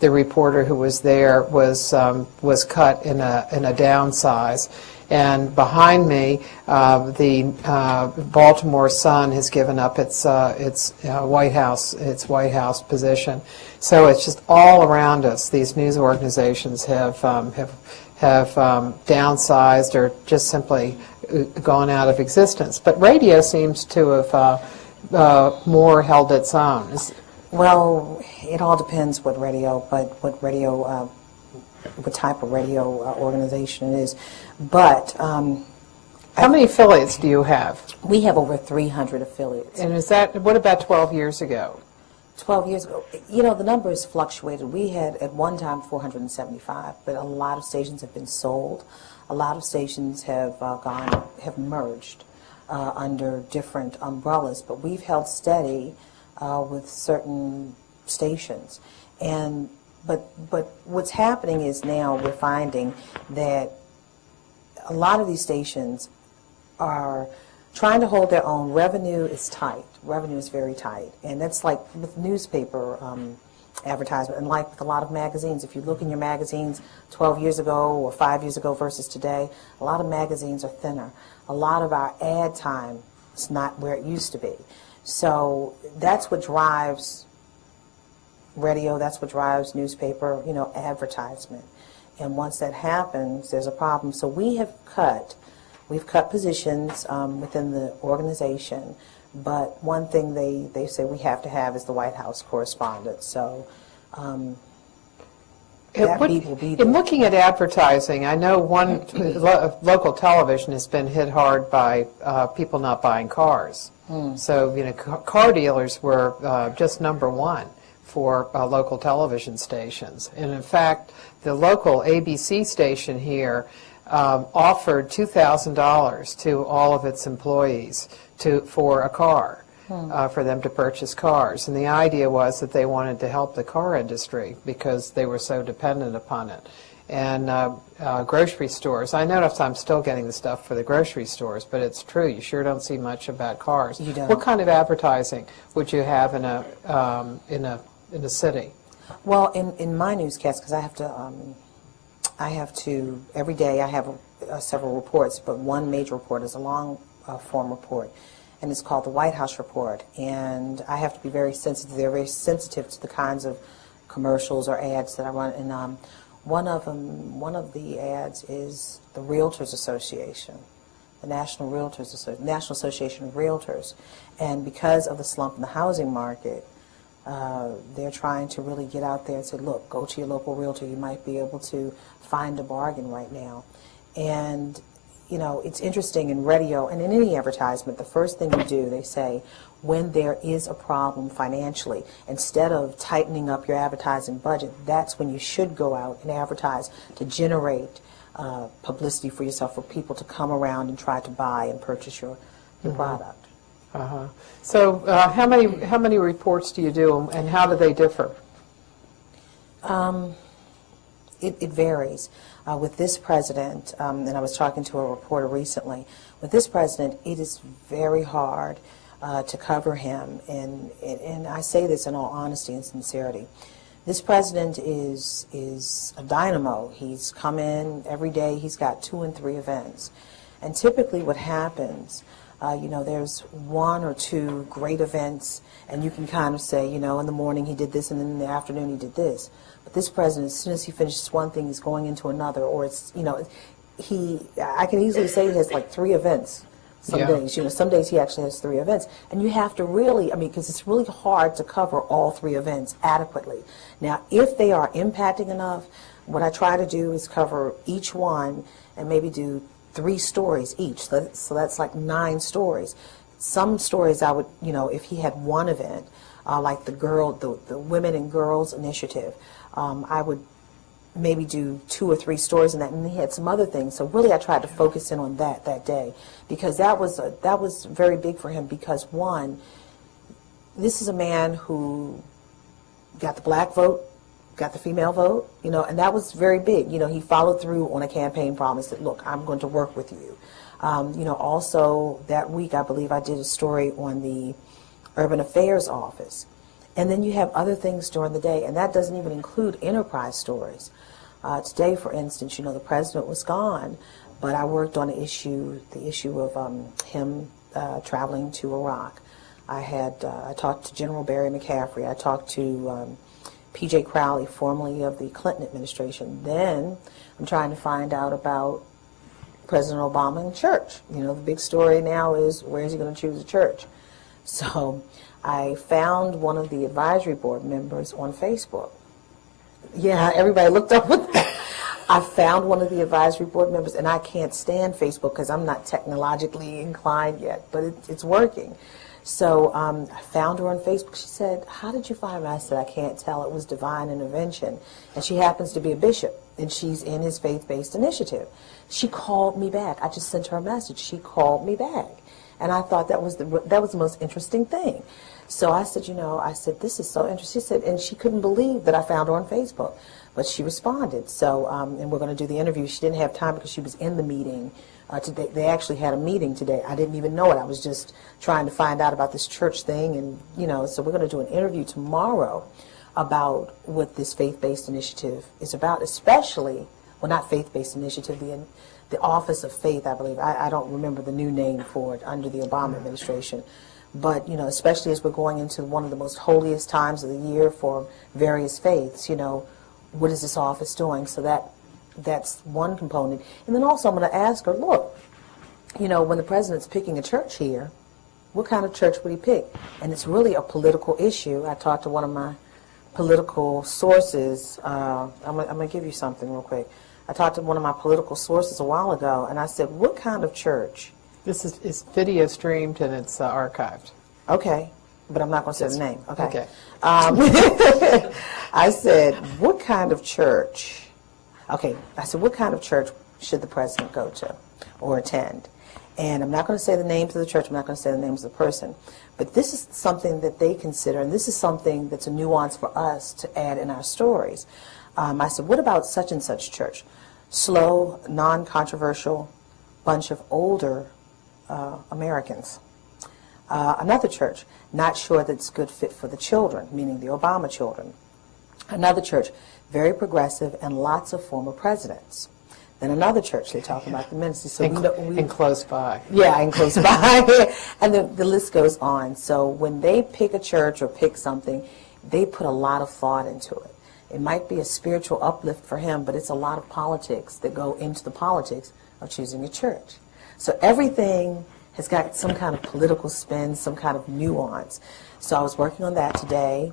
The reporter who was there was cut in a downsize. And behind me, the Baltimore Sun has given up its White House position. So it's just all around us. These news organizations have downsized or just simply gone out of existence. But radio seems to have more held its own. Well, it all depends what type of radio organization it is. But how many affiliates do you have? We have over 300 affiliates. And what about 12 years ago? 12 years ago, the number has fluctuated. We had at one time 475, but a lot of stations have been sold. A lot of stations have merged under different umbrellas, but we've held steady with certain stations. But what's happening is now we're finding that a lot of these stations are trying to hold their own. Revenue is tight. Revenue is very tight. And that's like with newspaper advertisement, and like with a lot of magazines. If you look in your magazines 12 years ago or 5 years ago versus today, a lot of magazines are thinner. A lot of our ad time is not where it used to be. So that's what drives radio, that's what drives newspaper, advertisement. And once that happens, there's a problem. So we've cut positions within the organization, but one thing they say we have to have is the White House correspondent. So that beat will be there. In looking at advertising, I know one local television has been hit hard by people not buying cars. So, car dealers were just number one for local television stations. And in fact, the local ABC station here offered $2,000 to all of its employees for a car, for them to purchase cars. And the idea was that they wanted to help the car industry because they were so dependent upon it. And grocery stores. I notice I'm still getting the stuff for the grocery stores, but it's true. You sure don't see much about cars. You don't. What kind of advertising would you have in a city? Well, in my newscast, because I have to every day I have several reports, but one major report is a long form report, and it's called the White House Report. And I have to be very sensitive. They're very sensitive to the kinds of commercials or ads that I run. And one of the ads is the Realtors Association, the National Association of Realtors, and because of the slump in the housing market, they're trying to really get out there and say, look, go to your local realtor. You might be able to find a bargain right now. And it's interesting in radio and in any advertisement. The first thing you do, they say, when there is a problem financially, instead of tightening up your advertising budget, that's when you should go out and advertise to generate publicity for yourself, for people to come around and try to buy and purchase your product. So how many reports do you do, and how do they differ? It varies. With this president, and I was talking to a reporter recently, with this president, it is very hard to cover him, and I say this in all honesty and sincerity. This president is a dynamo. He's come in every day. He's got 2 and 3 events, and typically what happens, there's 1 or 2 great events, and you can kind of say, in the morning he did this, and then in the afternoon he did this. But this president, as soon as he finishes one thing, he's going into another, or it's, I can easily say he has like 3 events. Some days, some days he actually has 3 events, and you have to really, because it's really hard to cover all 3 events adequately. Now, if they are impacting enough, what I try to do is cover each one and maybe do 3 stories each. So that's like 9 stories. Some stories I would, if he had one event, like the Women and Girls Initiative, I would maybe do 2 or 3 stories in that, and he had some other things. So really, I tried to focus in on that day, because that was very big for him. Because one, this is a man who got the black vote, got the female vote, and that was very big. He followed through on a campaign promise that, look, I'm going to work with you. Also that week, I believe I did a story on the Urban Affairs Office. And then you have other things during the day, and that doesn't even include enterprise stories. Today, for instance, you know, the president was gone, but I worked on the issue of him traveling to Iraq. I talked to General Barry McCaffrey. I talked to P.J. Crowley, formerly of the Clinton administration. Then I'm trying to find out about President Obama and church. You know, the big story now is, where is he going to choose a church? So I found one of the advisory board members on Facebook. Yeah, everybody looked up with that. I found one of the advisory board members, and I can't stand Facebook because I'm not technologically inclined yet, but it's working. So I found her on Facebook. She said, "How did you find me?" I said, "I can't tell. It was divine intervention." And she happens to be a bishop, and she's in his faith-based initiative. She called me back. I just sent her a message. She called me back. And I thought that was the most interesting thing. So I said, this is so interesting. She said, and she couldn't believe that I found her on Facebook. But she responded. So, and we're going to do the interview. She didn't have time because she was in the meeting today. They actually had a meeting today. I didn't even know it. I was just trying to find out about this church thing. And, so we're going to do an interview tomorrow about what this faith-based initiative is about, especially, well, not faith-based initiative, the Office of Faith, I believe. I don't remember the new name for it under the Obama administration. But, especially as we're going into one of the most holiest times of the year for various faiths, what is this office doing? So that's one component. And then also I'm going to ask her, look, when the president's picking a church here, what kind of church would he pick? And it's really a political issue. I talked to one of my political sources. I'm going to give you something real quick. I talked to one of my political sources a while ago, and I said, what kind of church? This is video streamed and it's archived. Okay, but I'm not going to say the name. Okay. I said, what kind of church? Okay, I said, what kind of church should the president go to or attend? And I'm not going to say the names of the church. I'm not going to say the names of the person. But this is something that they consider, and this is something that's a nuance for us to add in our stories. I said, what about such and such church? Slow, non-controversial, bunch of older Americans. Another church, not sure that it's a good fit for the children, meaning the Obama children. Another church, very progressive and lots of former presidents. Then another church, they're talking about the ministry. So and close by. Yeah, and close by. And the list goes on. So when they pick a church or pick something, they put a lot of thought into it. It might be a spiritual uplift for him, but it's a lot of politics that go into the politics of choosing a church. So everything has got some kind of political spin, some kind of nuance. So I was working on that today.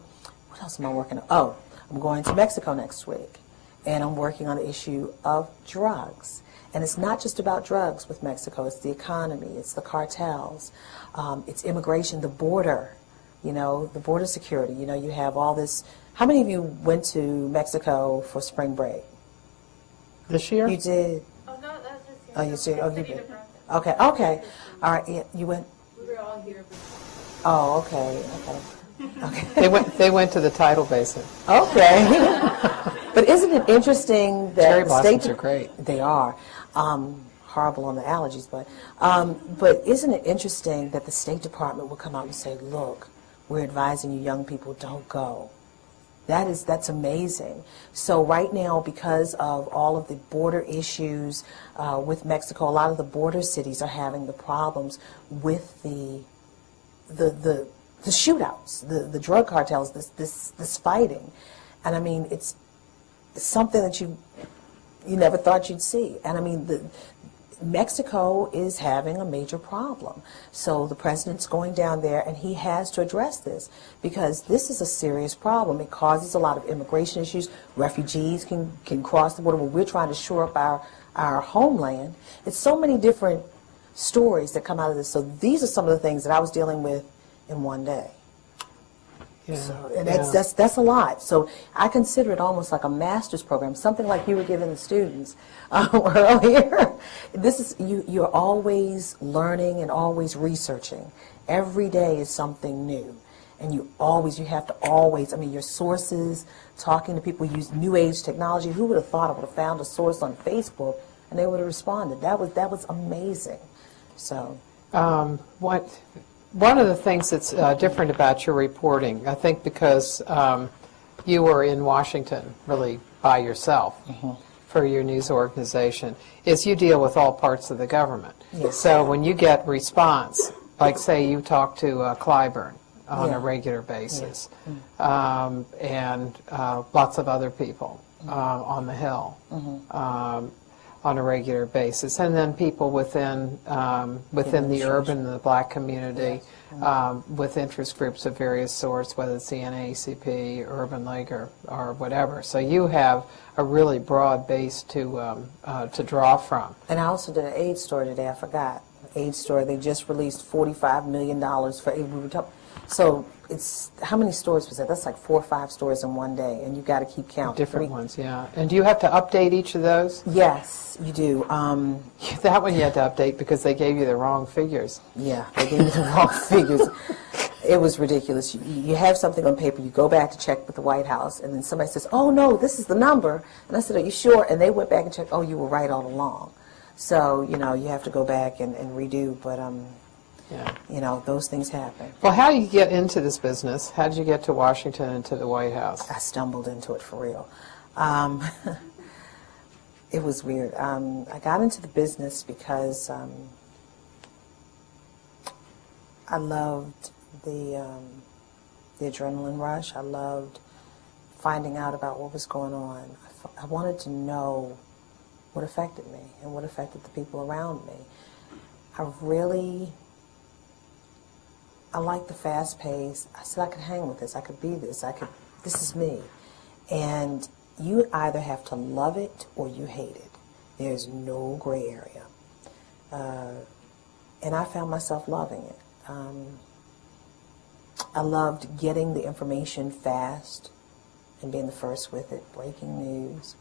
What else am I working on? Oh, I'm going to Mexico next week, and I'm working on the issue of drugs. And it's not just about drugs with Mexico. It's the economy. It's the cartels. It's immigration, the border, the border security. You have all this. How many of you went to Mexico for spring break? This year? You did? Oh, no, that's just here. Oh, you did? Oh, you did. Okay. All right, yeah, you went? We were all here. Oh, okay. They went to the tidal basin. Okay. But isn't it interesting that Cherry blossoms are great. They are. Horrible on the allergies, but isn't it interesting that the State Department will come out and say, look, we're advising you young people, don't go. That's amazing. So right now, because of all of the border issues with Mexico, a lot of the border cities are having the problems with the shootouts, the drug cartels, this fighting. And I mean, it's something that you never thought you'd see. And I mean, Mexico is having a major problem. So the president's going down there, and he has to address this because this is a serious problem. It causes a lot of immigration issues. Refugees can cross the border. We're trying to shore up our homeland. It's so many different stories that come out of this. So these are some of the things that I was dealing with in one day. Yeah. So, and that's a lot. So I consider it almost like a master's program, something like you were giving the students earlier. This is you're always learning and always researching. Every day is something new, and you have to always. I mean, your sources, talking to people, use new age technology. Who would have thought I would have found a source on Facebook and they would have responded? That was amazing. So One of the things that's different about your reporting, I think because you were in Washington really by yourself for your news organization, is you deal with all parts of the government. Yes. So when you get response, like say you talk to Clyburn on Yeah. a regular basis, and lots of other people on the Hill on a regular basis, and then people within the urban and the black community with interest groups of various sorts, whether it's the NAACP, Urban League, or whatever. So you have a really broad base to draw from. And I also did an AIDS story today. I forgot. AIDS story. They just released $45 million for AIDS. We were talking. So it's, how many stories was that? That's like 4 or 5 stories in one day, and you got to keep count. Different ones, yeah. And do you have to update each of those? Yes, you do. That one you had to update because they gave you the wrong figures. Yeah, they gave me the wrong figures. It was ridiculous. You have something on paper, you go back to check with the White House, and then somebody says, oh, no, this is the number. And I said, are you sure? And they went back and checked, oh, you were right all along. So, you know, you have to go back and redo, but, Yeah. you know, those things happen. Well, how did you get into this business? How did you get to Washington and to the White House? I stumbled into it for real. It was weird. I got into the business because I loved the adrenaline rush. I loved finding out about what was going on. I wanted to know what affected me and what affected the people around me. I like the fast pace. I said I could hang with this. I could be this. This is me. And you either have to love it or you hate it. There's no gray area. And I found myself loving it. I loved getting the information fast and being the first with it, breaking news.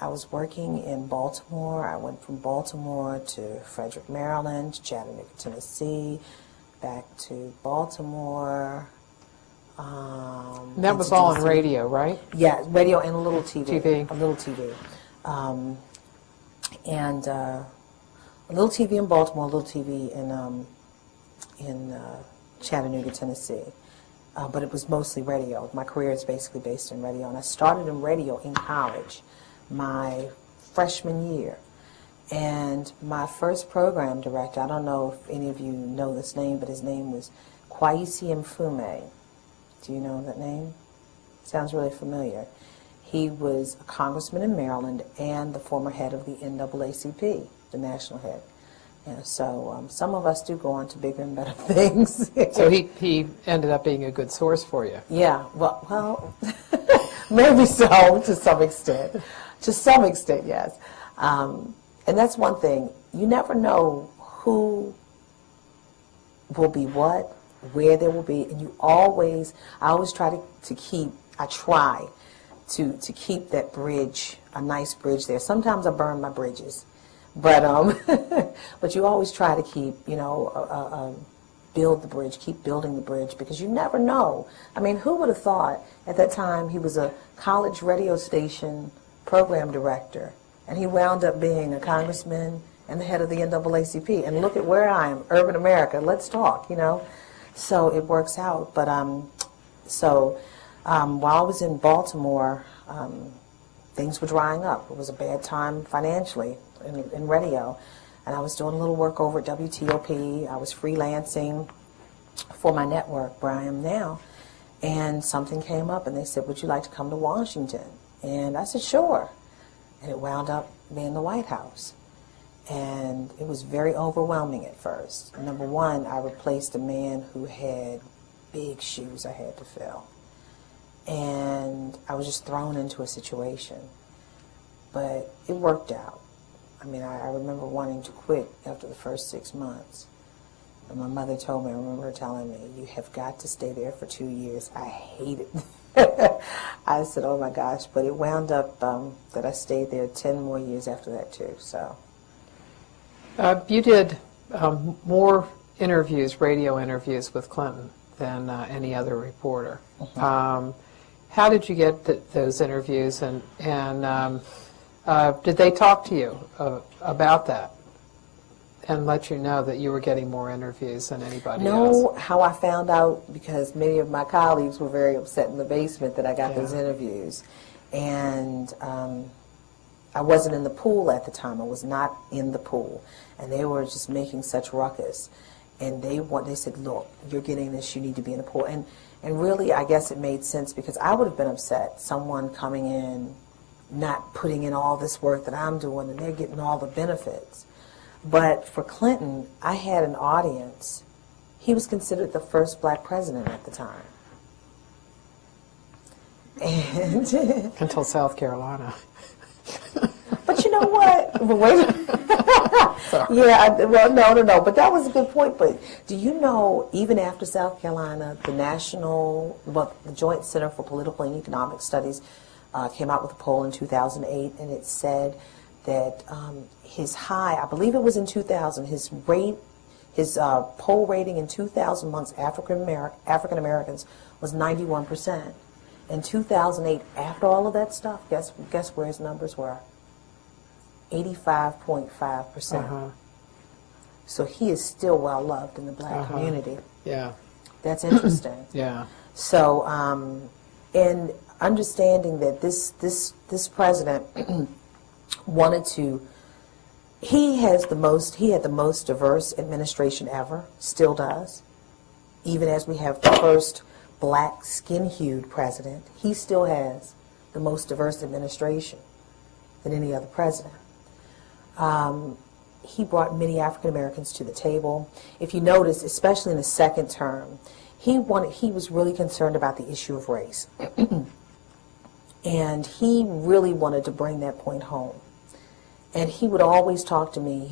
I was working in Baltimore. I went from Baltimore to Frederick, Maryland, to Chattanooga, Tennessee, back to Baltimore. That was all on radio, right? Yeah, radio and a little TV. TV. A little TV. And a little TV in Baltimore, a little TV in Chattanooga, Tennessee. But it was mostly radio. My career is basically based in radio. And I started in radio in college, my freshman year. And my first program director, I don't know if any of you know this name, but his name was Kwesi Mfume. Do you know that name? Sounds really familiar. He was a congressman in Maryland and the former head of the NAACP, the national head. Yeah, so some of us do go on to bigger and better things. So he ended up being a good source for you. Yeah, well, maybe so, to some extent. To some extent, yes. And that's one thing. You never know who will be what, where there will be, and I always try to keep that bridge, a nice bridge there. Sometimes I burn my bridges, but but you always try to keep, build the bridge, keep building the bridge, because you never know. I mean, who would have thought at that time he was a college radio station program director, and he wound up being a congressman and the head of the NAACP. And look at where I am, urban America. Let's talk, So it works out. But while I was in Baltimore, things were drying up. It was a bad time financially in radio. And I was doing a little work over at WTOP. I was freelancing for my network where I am now. And something came up and they said, would you like to come to Washington? And I said, sure. And it wound up being the White House. And it was very overwhelming at first. Number one, I replaced a man who had big shoes I had to fill. And I was just thrown into a situation. But it worked out. I mean, I remember wanting to quit after the first 6 months. And my mother told me, I remember her telling me, you have got to stay there for 2 years. I hate it. I said, oh my gosh. But it wound up that I stayed there 10 more years after that too. So. You did more interviews, radio interviews with Clinton than any other reporter. How did you get those interviews, and did they talk to you about that? and let you know that you were getting more interviews than anybody else? No, how I found out, because many of my colleagues were very upset in the basement that I got those interviews. And I wasn't in the pool at the time. I was not in the pool. And they were just making such ruckus. And they said, look, you're getting this, you need to be in the pool. And really, I guess it made sense, because I would have been upset, someone coming in, not putting in all this work that I'm doing, and they're getting all the benefits. But for Clinton, I had an audience. He was considered the first black president at the time. And Until South Carolina. but you know what? Wait. Well, no. But that was a good point. But do you know, even after South Carolina, the Joint Center for Political and Economic Studies came out with a poll in 2008, and it said that his high, I believe it was in 2000, his poll rating in 2000 amongst African Americans was 91%. In 2008, after all of that stuff, guess where his numbers were? 85.5%. So he is still well loved in the black community. Yeah. That's interesting. Yeah. So, and understanding that this president wanted to, he had the most diverse administration ever, still does. Even as we have the first black skin-hued president, he still has the most diverse administration than any other president. He brought many African Americans to the table. If you notice, especially in the second term, he was really concerned about the issue of race. And he really wanted to bring that point home. And he would always talk to me.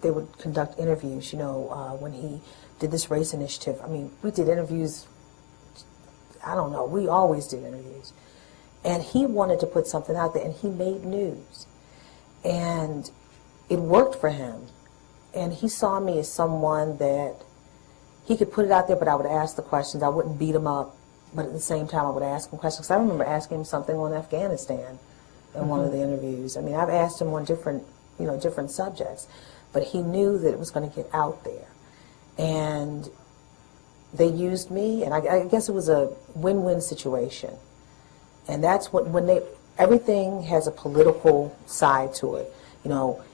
They would conduct interviews, when he did this race initiative. I mean, we did interviews, I don't know, we always did interviews. And he wanted to put something out there, and he made news. And it worked for him. And he saw me as someone that he could put it out there, but I would ask the questions. I wouldn't beat him up, but at the same time I would ask him questions. 'Cause I remember asking him something on Afghanistan in one of the interviews. I mean, I've asked him on different subjects, but he knew that it was going to get out there. And they used me, and I guess it was a win-win situation. And that's everything has a political side to it.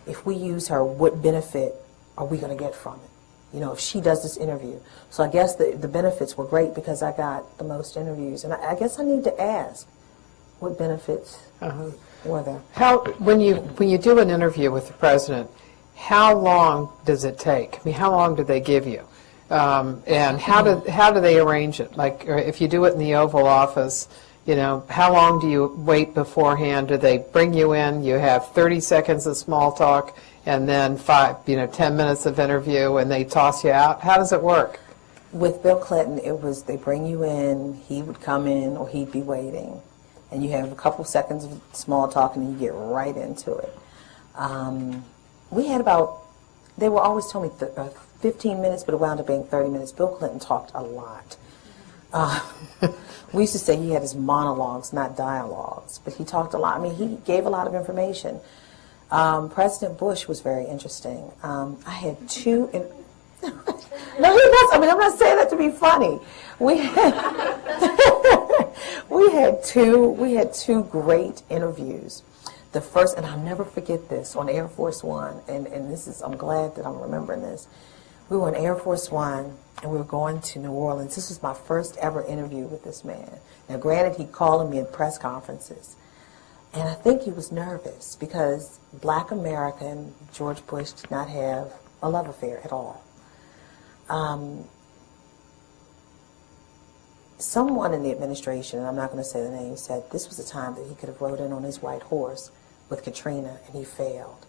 If we use her, what benefit are we going to get from it? If she does this interview. So I guess the benefits were great because I got the most interviews. And I guess I need to ask, what benefits were there? When you do an interview with the president, how long does it take? I mean, how long do they give you? And how do they arrange it? Like, if you do it in the Oval Office, how long do you wait beforehand? Do they bring you in, you have 30 seconds of small talk, and then 10 minutes of interview, and they toss you out? How does it work? With Bill Clinton, it was they bring you in, he would come in, or he'd be waiting. And you have a couple seconds of small talk, and you get right into it. We had they were always telling me 15 minutes, but it wound up being 30 minutes. Bill Clinton talked a lot. We used to say he had his monologues, not dialogues, but he talked a lot. I mean, he gave a lot of information. President Bush was very interesting. I had two. No, he was. I mean, I'm not saying that to be funny. We had two great interviews. The first, and I'll never forget this, on Air Force One, and I'm glad that I'm remembering this. We were on Air Force One, and we were going to New Orleans. This was my first ever interview with this man. Now, granted, he'd called me at press conferences, and I think he was nervous because Black America and George Bush did not have a love affair at all. Someone in the administration, and I'm not going to say the name, said this was a time that he could have rode in on his white horse with Katrina, and he failed.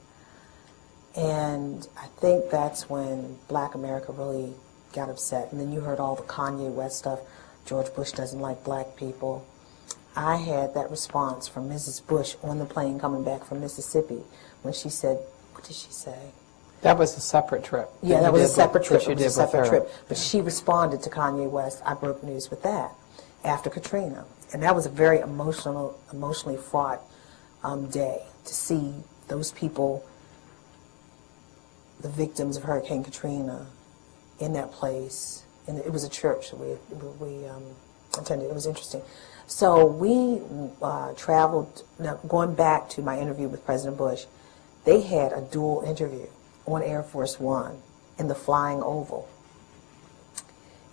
And I think that's when Black America really got upset. And then you heard all the Kanye West stuff. George Bush doesn't like black people. I had that response from Mrs. Bush on the plane coming back from Mississippi when she said, what did she say? That was a separate trip. Yeah, that was a separate trip. It was a separate trip. But she responded to Kanye West. I broke news with that after Katrina. And that was a very emotionally fraught day to see those people the victims of Hurricane Katrina in that place. And it was a church that we attended. It was interesting. So we traveled, now going back to my interview with President Bush, they had a dual interview on Air Force One in the Flying Oval.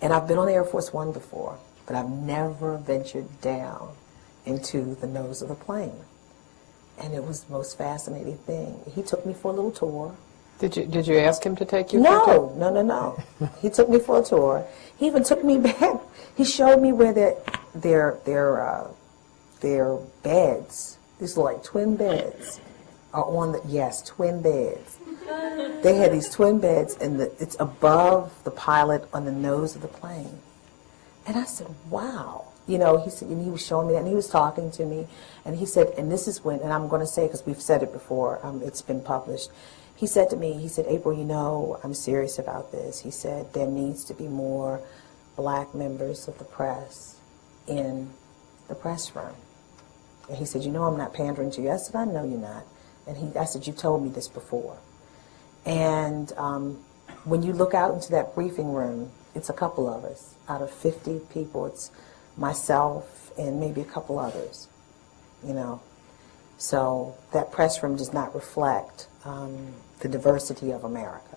And I've been on Air Force One before, but I've never ventured down into the nose of the plane. And it was the most fascinating thing. He took me for a little tour. Did you ask him to take you for a tour? No. He took me for a tour. He even took me back. He showed me where their beds, these are like twin beds, are on the, yes, twin beds. They had these twin beds, and it's above the pilot on the nose of the plane. And I said, wow. You know, he said, and he was showing me that, and he was talking to me, and he said, and this is when, and I'm going to say, because we've said it before, it's been published. He said to me, he said, April, you know, I'm serious about this. He said, there needs to be more black members of the press in the press room. And he said, you know, I'm not pandering to you. I said, I know you're not. And I said, you told me this before. And when you look out into that briefing room, it's a couple of us. Out of 50 people, it's myself and maybe a couple others, you know. So that press room does not reflect the diversity of America.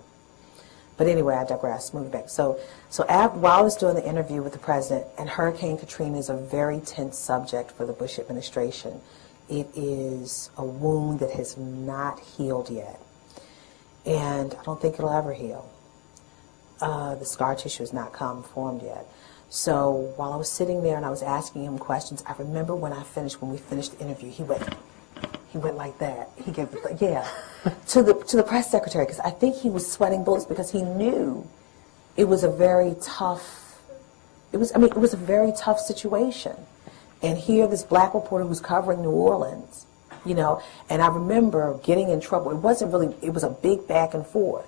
But anyway, I digress. Moving back. So while I was doing the interview with the president, and Hurricane Katrina is a very tense subject for the Bush administration. It is a wound that has not healed yet. And I don't think it'll ever heal. The scar tissue has not come formed yet. So while I was sitting there and I was asking him questions, I remember when we finished the interview, he went like that. He gave to the press secretary, because I think he was sweating bullets because he knew it was a very tough. It was a very tough situation. And here, this black reporter who's covering New Orleans, you know, and I remember getting in trouble. It was a big back and forth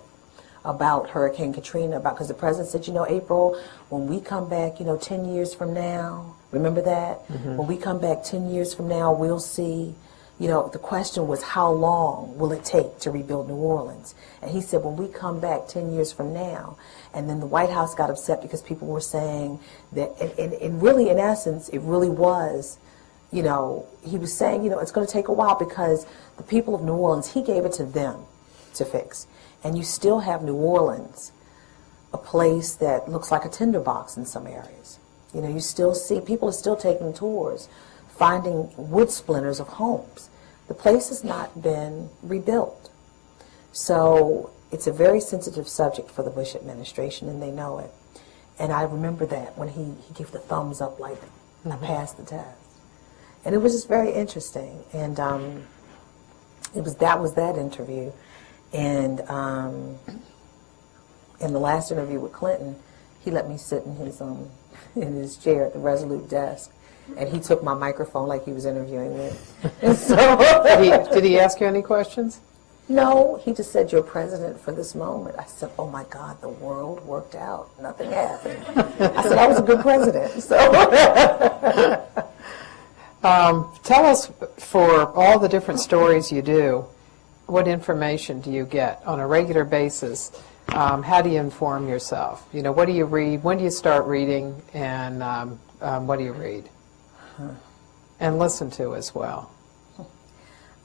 about Hurricane Katrina, because the president said, you know, April, when we come back, you know, 10 years from now, remember that? Mm-hmm. When we come back 10 years from now, we'll see, you know, the question was, how long will it take to rebuild New Orleans? And he said, when we come back 10 years from now, and then the White House got upset because people were saying that, and really, in essence, it really was, you know, he was saying, you know, it's going to take a while because the people of New Orleans, he gave it to them to fix. And you still have New Orleans, a place that looks like a tinderbox in some areas. You know, you still see, people are still taking tours, finding wood splinters of homes. The place has not been rebuilt. So it's a very sensitive subject for the Bush administration, and they know it. And I remember that when he gave the thumbs up, like, I passed the test. And it was just very interesting. And that was that interview. And in the last interview with Clinton, he let me sit in his chair at the Resolute desk, and he took my microphone like he was interviewing me. And so did he ask you any questions? No, he just said, "You're president for this moment." I said, "Oh my God, the world worked out. Nothing happened." I said, "I was a good president." So. Tell us, for all the different stories you do, what information do you get on a regular basis? How do you inform yourself? You know, what do you read? When do you start reading? And what do you read? And listen to as well.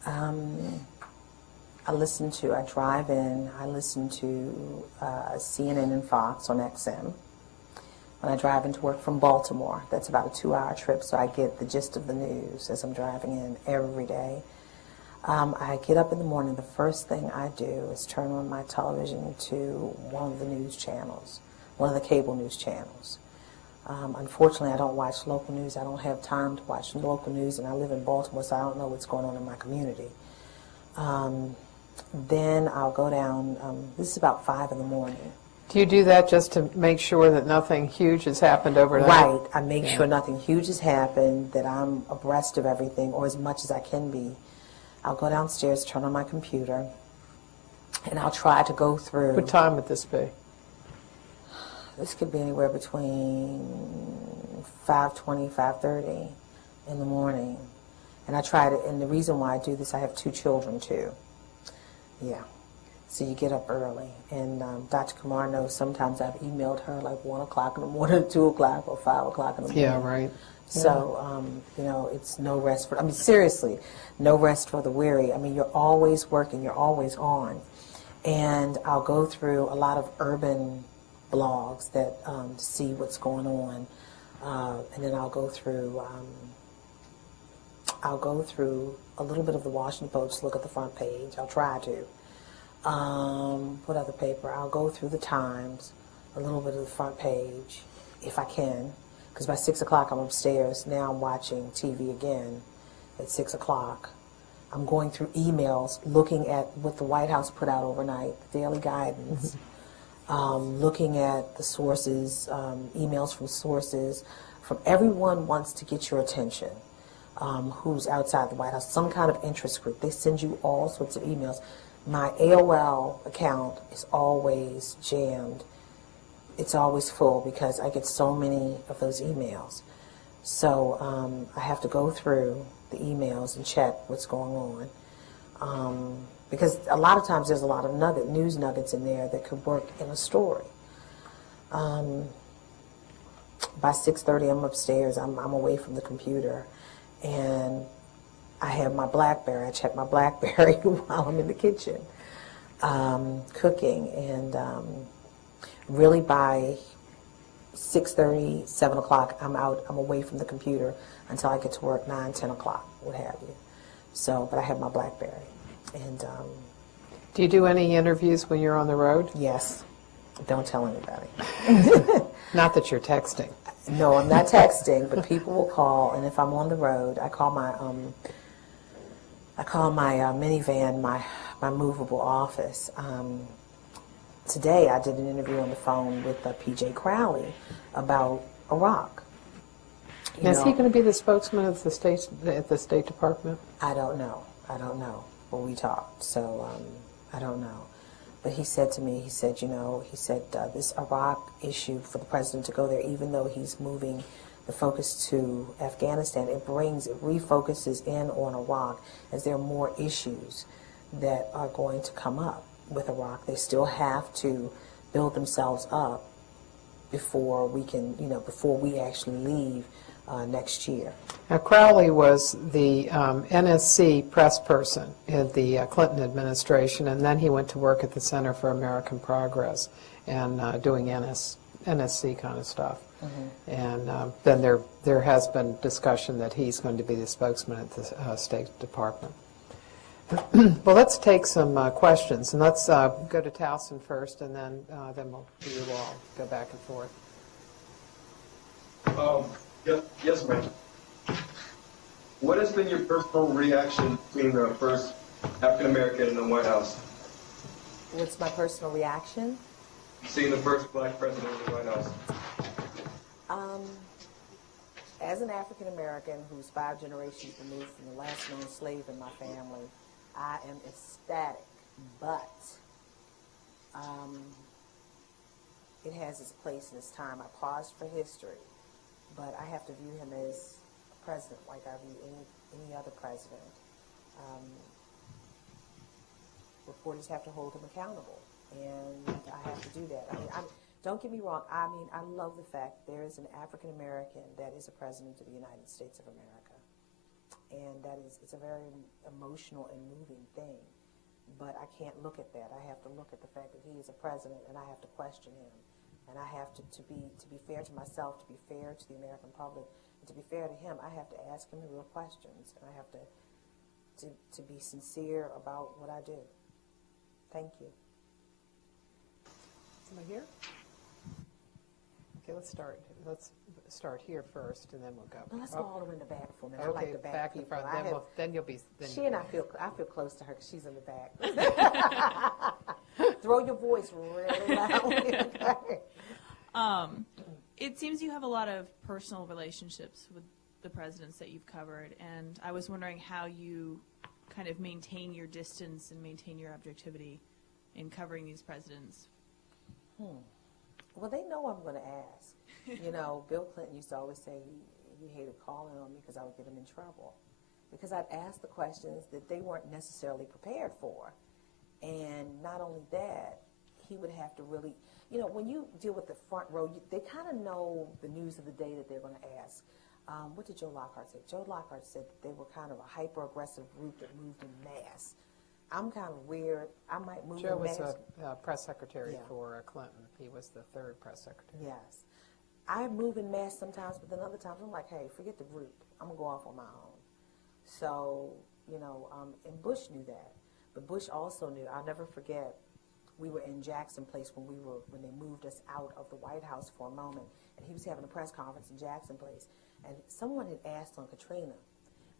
I drive in, I listen to CNN and Fox on XM. When I drive into work from Baltimore, that's about a 2-hour trip, so I get the gist of the news as I'm driving in every day. I get up in the morning, the first thing I do is turn on my television to one of the news channels, one of the cable news channels. Unfortunately, I don't watch local news. I don't have time to watch local news, and I live in Baltimore, so I don't know what's going on in my community. Then I'll go down, this is about 5 in the morning. Do you do that just to make sure that nothing huge has happened overnight? Right. I make sure nothing huge has happened, that I'm abreast of everything, or as much as I can be. I'll go downstairs, turn on my computer, and I'll try to go through. What time would this be? This could be anywhere between 5:20, 5:30 in the morning. And I try to, and the reason why I do this, I have 2 children too. Yeah. So you get up early. And Dr. Kumar knows sometimes I've emailed her like 1 o'clock in the morning, 2 o'clock, or 5 o'clock in the morning. Yeah, right. So, it's no rest for, seriously, no rest for the weary. You're always working, you're always on. And I'll go through a lot of urban blogs that to see what's going on. And then I'll go through a little bit of the Washington Post, look at the front page. I'll try to. What other paper? I'll go through the Times, a little bit of the front page, if I can. Because by 6 o'clock I'm upstairs. Now I'm watching TV again at 6 o'clock. I'm going through emails, looking at what the White House put out overnight, daily guidance, looking at the sources, emails from sources, from everyone wants to get your attention, who's outside the White House, some kind of interest group. They send you all sorts of emails. My AOL account is always jammed. It's always full because I get so many of those emails. So I have to go through the emails and check what's going on. Because a lot of times there's a lot of news nuggets in there that could work in a story. By 6:30 I'm upstairs. I'm away from the computer. And I have my BlackBerry. I check my BlackBerry while I'm in the kitchen cooking. And really by 6:30, 7 o'clock, I'm away from the computer until I get to work, 9, 10 o'clock, what have you. So, but I have my BlackBerry. And Do you do any interviews when you're on the road? yes, don't tell anybody. Not that you're texting. No, I'm not texting, but people will call, and if I'm on the road, I call my minivan my movable office. Today I did an interview on the phone with P.J. Crowley about Iraq. Now, is he going to be the spokesman of the State Department? I don't know. Well, we talked, so I don't know. But he said to me, he said, this Iraq issue for the president to go there, even though he's moving the focus to Afghanistan, it refocuses in on Iraq, as there are more issues that are going to come up with Iraq. They still have to build themselves up before we can, before we actually leave next year. Now, Crowley was the NSC press person in the Clinton administration, and then he went to work at the Center for American Progress and doing NSC kind of stuff. And then there has been discussion that he's going to be the spokesman at the State Department. Well, let's take some questions, and let's go to Towson first, and then we'll do you all go back and forth. Yes, ma'am. What has been your personal reaction being the first African American in the White House? What's my personal reaction? Seeing the first black president of the White House. As an African American who's 5 generations removed from the last known slave in my family, I am ecstatic, but it has its place and its time. I paused for history, but I have to view him as a president like I view any other president. Reporters have to hold him accountable, and I have to do that. Don't get me wrong. I love the fact there is an African American that is a president of the United States of America. And it's a very emotional and moving thing. But I can't look at that. I have to look at the fact that he is a president, and I have to question him. And I have to be fair to myself, to be fair to the American public, and to be fair to him, I have to ask him the real questions. And I have to be sincere about what I do. Thank you. Somebody here? Okay, let's start here first, and then we'll go. No, let's go all the way in the back for a minute. Okay, I like the back in people. front. Then you'll be. She and I feel close to her because she's in the back. Throw your voice really loud. It seems you have a lot of personal relationships with the presidents that you've covered, and I was wondering how you kind of maintain your distance and maintain your objectivity in covering these presidents. Well, they know I'm going to ask. Bill Clinton used to always say he hated calling on me because I would get him in trouble. Because I'd ask the questions that they weren't necessarily prepared for. And not only that, he would have to really, you know, when you deal with the front row, they kind of know the news of the day that they're going to ask. What did Joe Lockhart say? Joe Lockhart said that they were kind of a hyper-aggressive group that moved in mass. I'm kind of weird. I might move Joe in mass. was a press secretary Yeah. for Clinton. He was the third press secretary. Yes. I move in mass sometimes, but then other times I'm like, hey, forget the group. I'm going to go off on my own. So, you know, and Bush knew that. But Bush also knew, I'll never forget, we were in Jackson Place when they moved us out of the White House for a moment, and he was having a press conference in Jackson Place, and someone had asked on Katrina,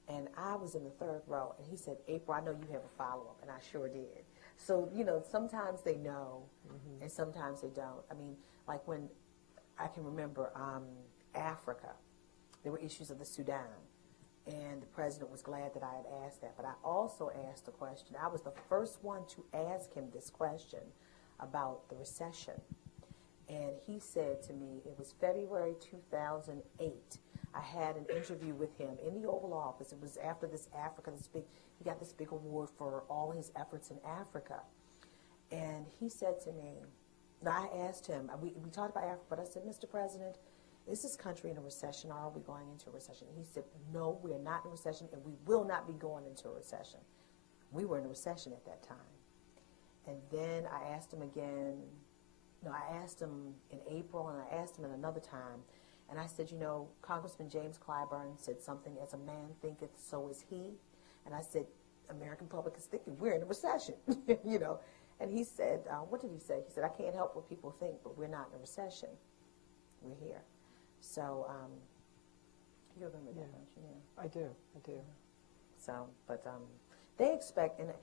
and I was in the third row, and he said, April, I know you have a follow-up, and I sure did. So, you know, sometimes they know, and sometimes they don't. I mean, like when I can remember Africa, there were issues of the Sudan, and the president was glad that I had asked that. But I also asked the question. I was the first one to ask him this question about the recession. And he said to me, it was February 2008. I had an interview with him in the Oval Office. It was after this Africa, he got this big award for all his efforts in Africa. And he said to me, now I asked him, we talked about Africa, but I said, Mr. President, is this country in a recession, or are we going into a recession? And he said, no, we are not in a recession, and we will not be going into a recession. We were in a recession at that time. And then I asked him again, I asked him in April, and I asked him at another time, and I said, you know, Congressman James Clyburn said something, as a man thinketh, so is he. And I said, American public is thinking we're in a recession, you know. And he said, what did he say? He said, I can't help what people think, but we're not in a recession. We're here. So, you remember that, don't you? Yeah. I do. So, but they expect, and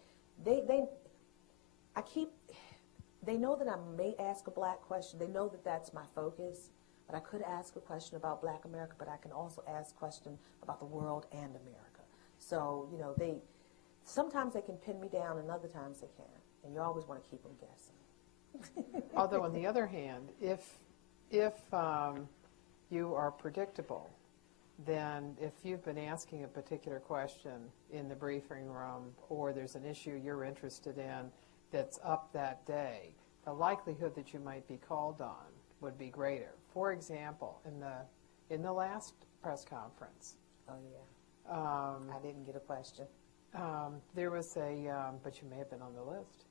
they know that I may ask a black question. They know that that's my focus, but I could ask a question about Black America, but I can also ask a question about the world and America. So, you know, sometimes they can pin me down, and other times they can't, and you always want to keep them guessing. Although, on the other hand, if you are predictable, then if you've been asking a particular question in the briefing room, or there's an issue you're interested in that's up that day, the likelihood that you might be called on would be greater. For example, in the last press conference, Oh, yeah. I didn't get a question. there was but you may have been on the list.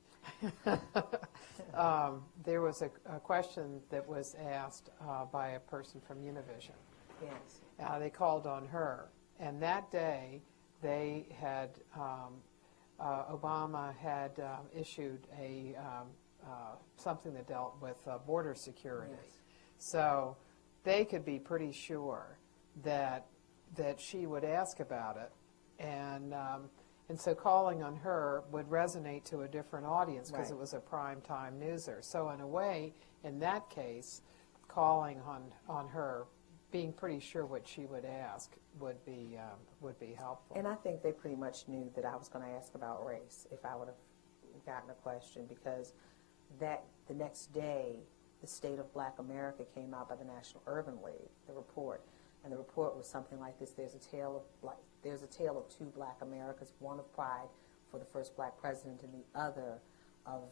There was a question that was asked by a person from Univision. Yes. They called on her, and that day they had Obama had issued something that dealt with border security. Yes. So they could be pretty sure that she would ask about it, and so calling on her would resonate to a different audience because Right. it was a prime time newser. So in a way, in that case, calling on her, being pretty sure what she would ask would be helpful. And I think they pretty much knew that I was going to ask about race if I would have gotten a question, because the next day, the State of Black America came out by the National Urban League, the report. And the report was something like this: there's a tale of two Black Americas, one of pride for the first Black president, and the other of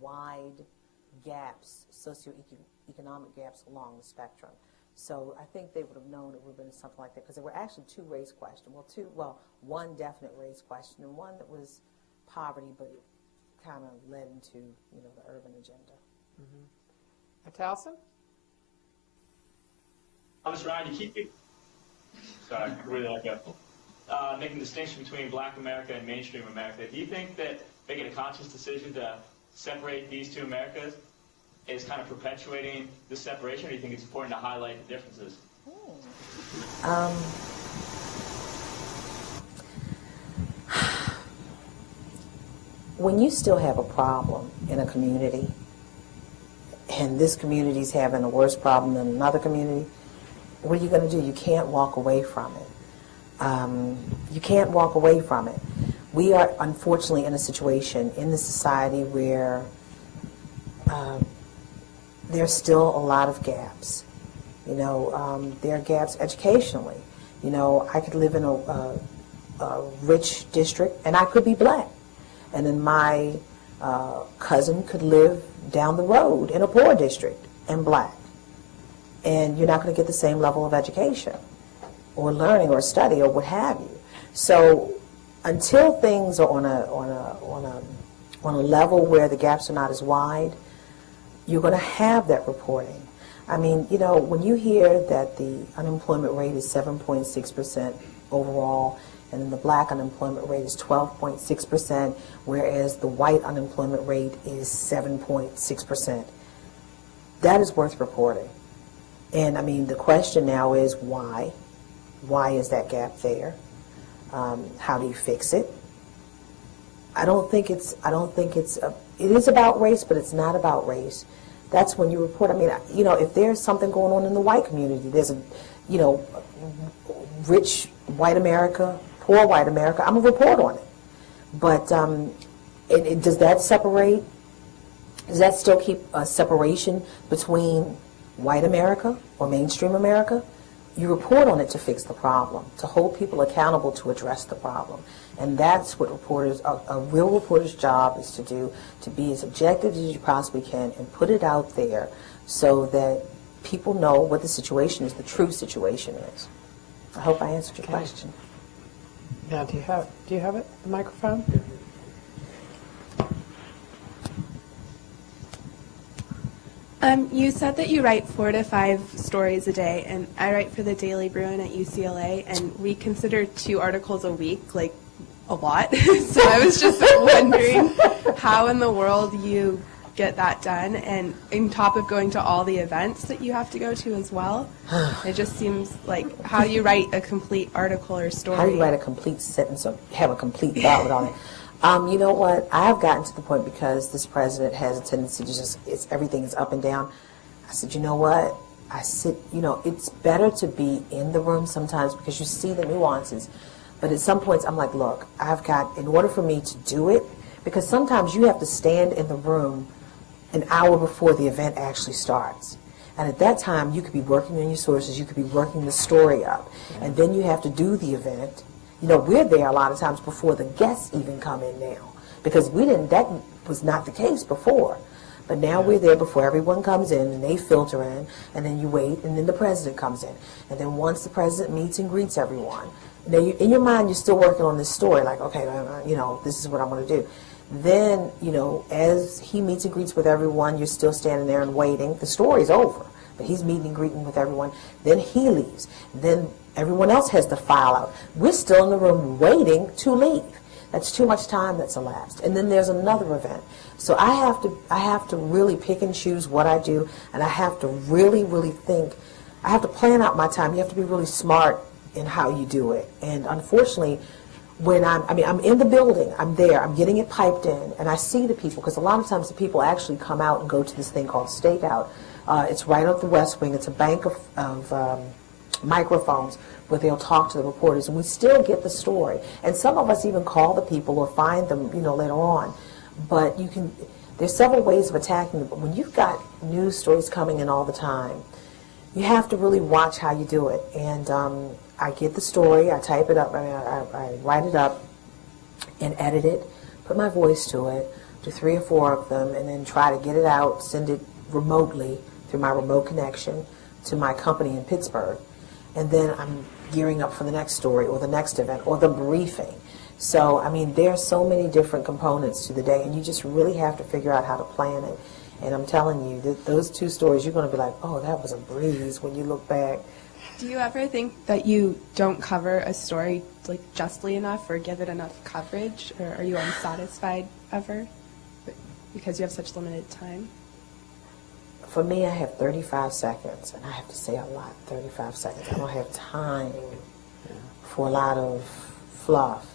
wide gaps, socioeconomic gaps along the spectrum. So I think they would have known it would have been something like that, because there were actually two race questions. One definite race question and one that was poverty, but it kind of led into the urban agenda. Towson? Mr. Ryan, you keep sorry, I really like that. Making the distinction between Black America and mainstream America. Do you think that making a conscious decision to separate these two Americas is kind of perpetuating the separation, or do you think it's important to highlight the differences? When you still have a problem in a community, and this community's having a worse problem than another community, what are you going to do? You can't walk away from it. You can't walk away from it. We are unfortunately in a situation in the society where there's still a lot of gaps. There are gaps educationally. I could live in a rich district and I could be Black. And in my cousin could live down the road in a poor district and black, and you're not going to get the same level of education or learning or study or what have you. So until things are on a level where the gaps are not as wide, you're going to have that reporting. I mean, you know, when you hear that the unemployment rate is 7.6% overall, and then the black unemployment rate is 12.6%, whereas the white unemployment rate is 7.6%, that is worth reporting. And I mean, the question now is why? Why is that gap there? How do you fix it? I don't think it is about race, but it's not about race. That's when you report. I mean, you know, if there's something going on in the white community, there's a, you know, rich white America, poor white America, I'm going to report on it. But does that separate, does that still keep a separation between white America or mainstream America? You report on it to fix the problem, to hold people accountable to address the problem. And that's what reporters, a real reporter's job is to do, to be as objective as you possibly can and put it out there so that people know what the situation is, the true situation is. I hope I answered your question. Now, do you have it, the microphone? You said that you write 4 to 5 stories a day, and I write for the Daily Bruin at UCLA, and we consider 2 articles a week, like, a lot. So I was just wondering how in the world you get that done, and on top of going to all the events that you have to go to as well. It just seems like, how do you write a complete article or story? How do you write a complete sentence or have a complete thought on it? You know what? I have gotten to the point, because this president has a tendency to just, everything is up and down. I said, you know what? You know, it's better to be in the room sometimes because you see the nuances. But at some points, I'm like, look, in order for me to do it, because sometimes you have to stand in the room an hour before the event actually starts. And at that time, you could be working on your sources, you could be working the story up, and then you have to do the event. You know, we're there a lot of times before the guests even come in now, because that was not the case before. But now we're there before everyone comes in, and they filter in, and then you wait, and then the president comes in. And then once the president meets and greets everyone, now in your mind, you're still working on this story, like, okay, you know, this is what I'm going to do. Then, you know, as he meets and greets with everyone, you're still standing there and waiting. The story's over, but he's meeting and greeting with everyone. Then he leaves. Then everyone else has to file out. We're still in the room waiting to leave. That's too much time that's elapsed. And then there's another event. So I have to really pick and choose what I do, and I have to really, really think. I have to plan out my time. You have to be really smart in how you do it. And unfortunately, when I'm in the building, I'm there, I'm getting it piped in, and I see the people, because a lot of times the people actually come out and go to this thing called Stakeout. It's right up the West Wing. It's a bank of microphones where they'll talk to the reporters, and we still get the story. And some of us even call the people or find them, you know, later on. But there's several ways of attacking them. But when you've got news stories coming in all the time, you have to really watch how you do it. And I get the story, I type it up, I write it up and edit it, put my voice to it, do 3 or 4 of them, and then try to get it out, send it remotely through my remote connection to my company in Pittsburgh. And then I'm gearing up for the next story or the next event or the briefing. So, I mean, there are so many different components to the day, and you just really have to figure out how to plan it. And I'm telling you, that those 2 stories, you're going to be like, oh, that was a breeze when you look back. Do you ever think that you don't cover a story like justly enough or give it enough coverage, or are you unsatisfied ever because you have such limited time? For me, I have 35 seconds, and I have to say a lot, 35 seconds. I don't have time for a lot of fluff.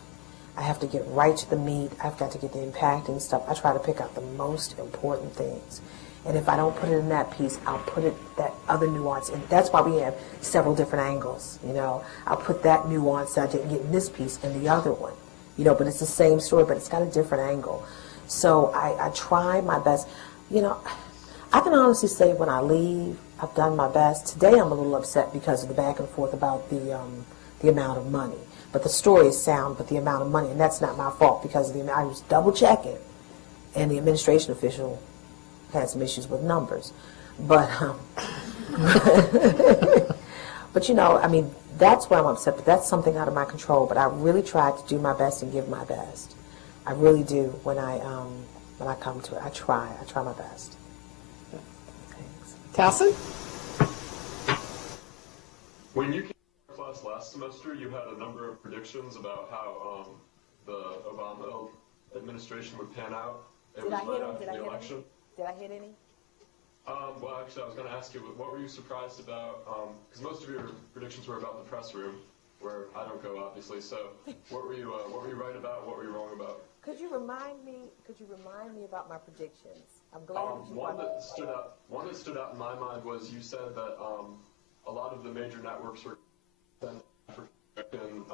I have to get right to the meat. I've got to get the impacting stuff. I try to pick out the most important things. And if I don't put it in that piece, I'll put that other nuance in. That's why we have several different angles, you know. I'll put that nuance that I didn't get in this piece in the other one, you know, but it's the same story, but it's got a different angle. So I try my best. You know, I can honestly say when I leave, I've done my best. Today I'm a little upset because of the back and forth about the amount of money. But the story is sound, but the amount of money, and that's not my fault because of the amount. I was double checking, and the administration official had some issues with numbers. But, but you know, I mean, that's where I'm upset, but that's something out of my control. But I really try to do my best and give my best. I really do when I come to it. I try my best. Thanks. Towson? When you came to class last semester, you had a number of predictions about how the Obama administration would pan out. It was right after the election. Did I hit any? Well, actually, I was going to ask you, what were you surprised about? Because most of your predictions were about the press room, where I don't go, obviously. So, what were you right about? What were you wrong about? Could you remind me about my predictions? I'm glad that you one that stood out in my mind was you said that a lot of the major networks were sending African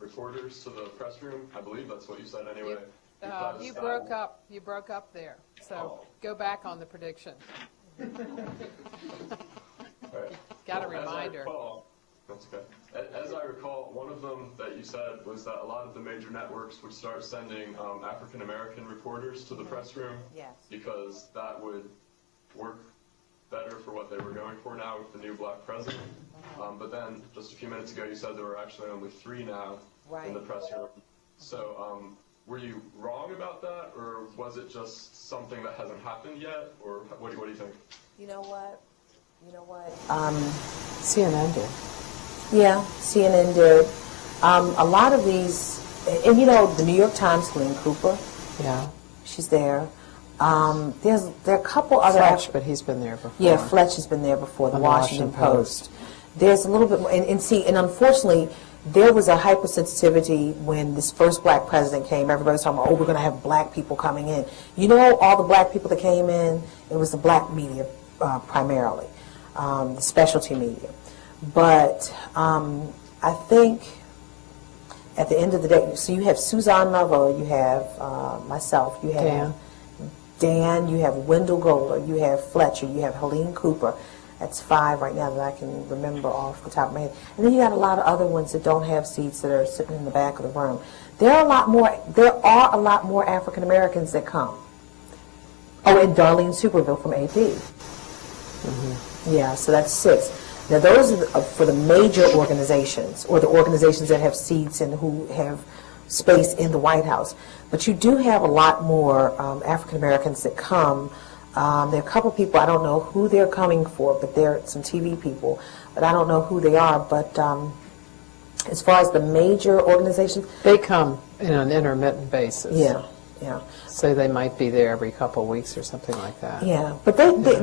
reporters to the press room. I believe that's what you said anyway. You broke up. You broke up there. So go back on the prediction. Right. Got a reminder. That's okay. As I recall, one of them that you said was that a lot of the major networks would start sending African American reporters to the press room. Yes. Because that would work better for what they were going for now with the new black president. But then just a few minutes ago, you said there were actually only 3 now in the press room. So were you wrong about that, or was it just something that hasn't happened yet, or what do you think? You know what? CNN did. Yeah, CNN did. A lot of these, and you know, the New York Times, Helene Cooper. Yeah. She's there. There are a couple other. Fletch, but he's been there before. Yeah, Fletch has been there before. The Washington Post. There's a little bit more, and unfortunately, there was a hypersensitivity when this first black president came. Everybody was talking about, oh, we're going to have black people coming in. You know, all the black people that came in, it was the black media primarily, the specialty media. But I think at the end of the day, so you have Suzanne Marveau, you have myself, you have Dan, you have Wendell Goler, you have Fletcher, you have Helene Cooper. That's 5 right now that I can remember off the top of my head. And then you got a lot of other ones that don't have seats that are sitting in the back of the room. There are a lot more African Americans that come. Oh, and Darlene Superville from AP. Mm-hmm. Yeah, so that's 6. Now those are for the major organizations, or the organizations that have seats and who have space in the White House. But you do have a lot more African Americans that come. There are a couple people, I don't know who they're coming for, but they're some TV people, but I don't know who they are. But as far as the major organizations, they come in an intermittent basis. Yeah. So they might be there every couple of weeks or something like that. Yeah, but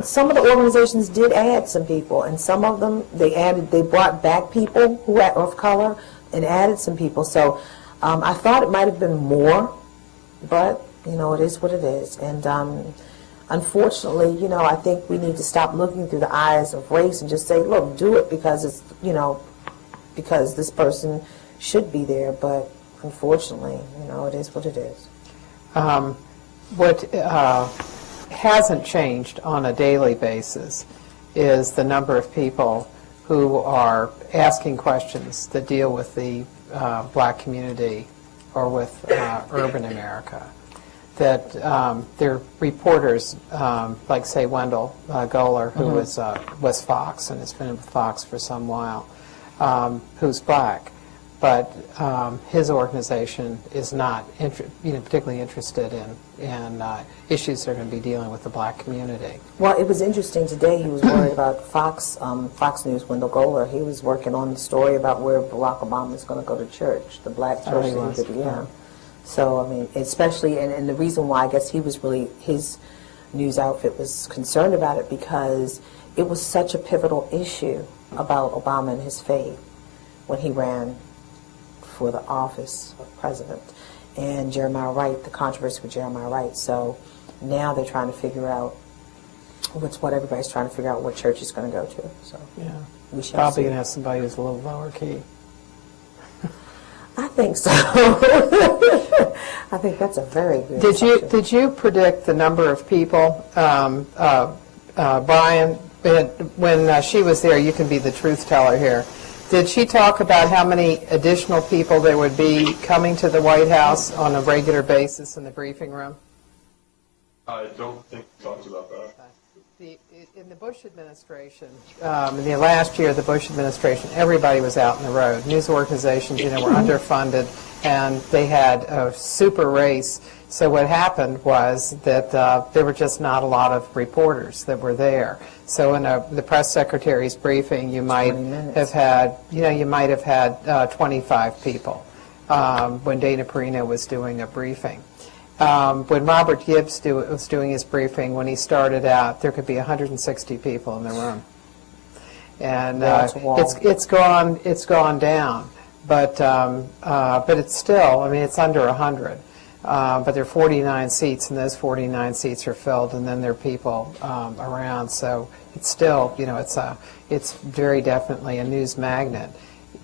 some of the organizations did add some people, and some of them they brought back people who are of color and added some people. So I thought it might have been more, but you know, it is what it is. And unfortunately, you know, I think we need to stop looking through the eyes of race and just say, look, do it because it's, you know, because this person should be there. But unfortunately, you know, it is what it is. What hasn't changed on a daily basis is the number of people who are asking questions that deal with the black community or with urban America. That there are reporters, like say Wendell Goler, who was Fox and has been with Fox for some while, who's black, but his organization is not particularly interested in issues that are going to be dealing with the black community. Well, it was interesting today. He was worried about Fox News. Wendell Goler. He was working on the story about where Barack Obama is going to go to church, the black church. He was. Yeah. So, I mean, especially, and the reason why I guess he was really, his news outfit was concerned about it because it was such a pivotal issue about Obama and his faith when he ran for the office of president. And Jeremiah Wright, the controversy with Jeremiah Wright. So now they're trying to figure out, what everybody's trying to figure out what church he's going to go to. So yeah, we shall probably see. going to have somebody who's a little lower key. I think so. I think that's a very good Did you predict the number of people, Brian, when she was there? You can be the truth teller here. Did she talk about how many additional people there would be coming to the White House on a regular basis in the briefing room? I don't think we talked about that. In the Bush administration, in the last year of the Bush administration, everybody was out on the road. News organizations, were underfunded, and they had a super race. So what happened was that there were just not a lot of reporters that were there. So in the press secretary's briefing, you might have had, 25 people when Dana Perino was doing a briefing. When Robert Gibbs was doing his briefing, when he started out, there could be 160 people in the room, and it's gone down, but it's still, it's under 100, but there are 49 seats, and those 49 seats are filled, and then there are people around, so it's still, it's very definitely a news magnet.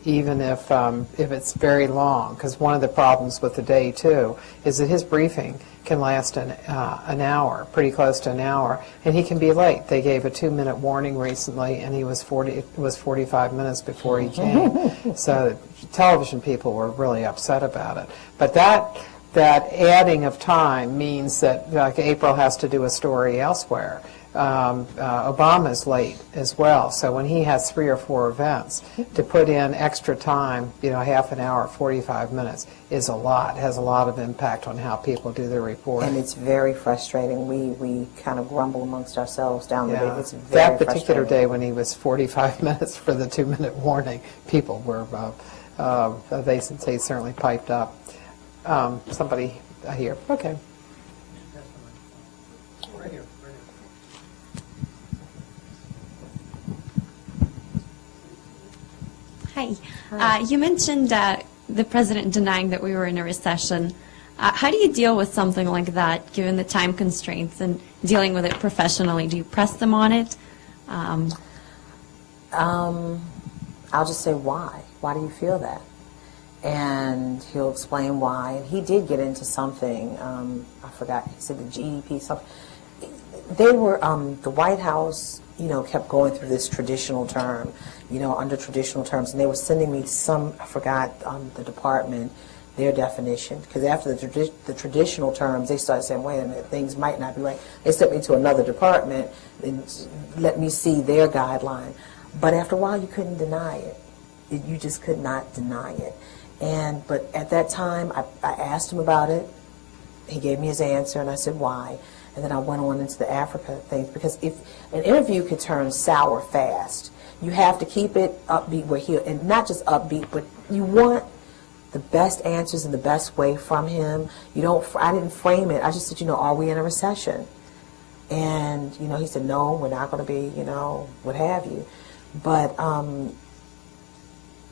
Even if it's very long, because one of the problems with the day, too, is that his briefing can last an hour, pretty close to an hour, and he can be late. They gave a 2-minute warning recently, and it was 45 minutes before he came. So television people were really upset about it. But that adding of time means that, like, April has to do a story elsewhere. Obama's late as well, so when he has 3 or 4 events, to put in extra time, half an hour, 45 minutes, is a lot, has a lot of impact on how people do their reporting. And it's very frustrating. We kind of grumble amongst ourselves down the way. It's very that particular day when he was 45 minutes for the 2-minute warning, people were, they certainly piped up. Somebody here. Okay. Hi. You mentioned the president denying that we were in a recession. How do you deal with something like that, given the time constraints and dealing with it professionally? Do you press them on it? I'll just say, why? Why do you feel that? And he'll explain why. And he did get into something, I forgot, he said the GDP, something. They were, the White House, kept going through this traditional term, under traditional terms, and they were sending me some, I forgot, the department, their definition, because after the traditional terms, they started saying, wait a minute, things might not be right. They sent me to another department and let me see their guideline. But after a while, you couldn't deny it. You just could not deny it. But at that time, I asked him about it. He gave me his answer, and I said, why? And then I went on into the Africa things, because if an interview could turn sour fast, you have to keep it upbeat, and not just upbeat, but you want the best answers in the best way from him. I didn't frame it. I just said, are we in a recession? And, he said, no, we're not going to be, what have you. But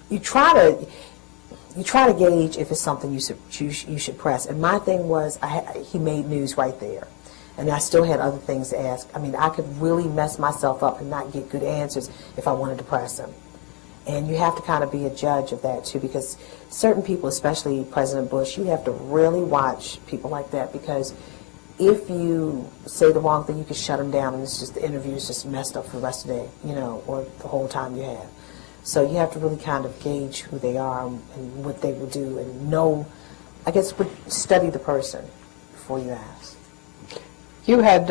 you try to gauge if it's something you should press. And my thing was, he made news right there. And I still had other things to ask. I could really mess myself up and not get good answers if I wanted to press him. And you have to kind of be a judge of that, too, because certain people, especially President Bush, you have to really watch people like that, because if you say the wrong thing, you can shut them down, and the interview is just messed up for the rest of the day, or the whole time you have. So you have to really kind of gauge who they are and what they will do, and study the person before you ask. You had